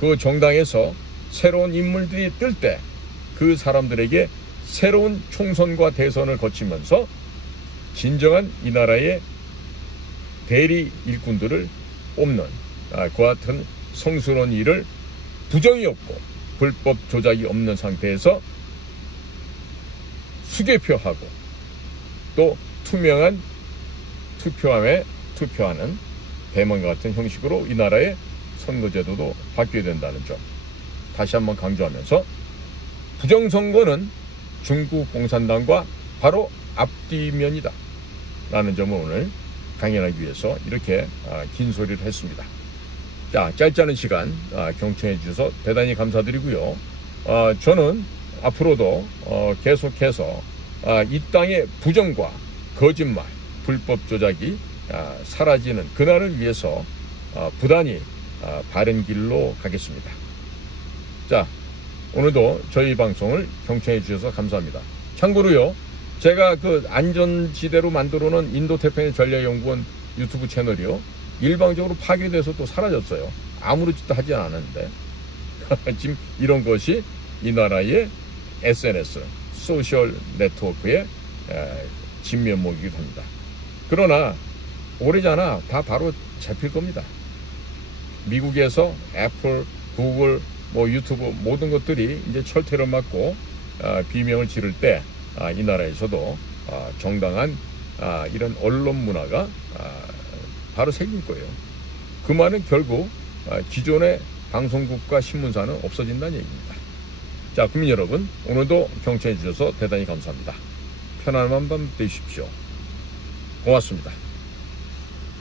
그 정당에서 새로운 인물들이 뜰 때 그 사람들에게 새로운 총선과 대선을 거치면서 진정한 이 나라의 대리 일꾼들을 뽑는 그 같은 성스러운 일을 부정이 없고 불법 조작이 없는 상태에서 수개표하고 또 투명한 투표함에 투표하는 대만과 같은 형식으로 이 나라의 선거제도도 바뀌어야 된다는 점 다시 한번 강조하면서 부정선거는 중국 공산당과 바로 앞뒤면이다 라는 점을 오늘 강연하기 위해서 이렇게 긴 소리를 했습니다. 자, 짧지 않은 시간 경청해 주셔서 대단히 감사드리고요. 저는 앞으로도 계속해서 이 땅의 부정과 거짓말, 불법 조작이 사라지는 그날을 위해서 부단히 바른 길로 가겠습니다. 자, 오늘도 저희 방송을 경청해 주셔서 감사합니다. 참고로요, 제가 그 안전지대로 만들어 놓은 인도태평양 전략연구원 유튜브 채널이요, 일방적으로 파괴돼서 또 사라졌어요. 아무렇지도 하지 않았는데 지금 이런 것이 이 나라의 SNS, 소셜 네트워크의 진면목이기도 합니다. 그러나 오래잖아 다 바로 잡힐 겁니다. 미국에서 애플, 구글, 유튜브 모든 것들이 이제 철퇴를 맞고 비명을 지를 때 이 나라에서도 정당한 이런 언론 문화가 바로 생길 거예요. 그 말은 결국 기존의 방송국과 신문사는 없어진다는 얘기입니다. 자, 국민 여러분, 오늘도 경청해 주셔서 대단히 감사합니다. 편안한 밤 되십시오. 고맙습니다.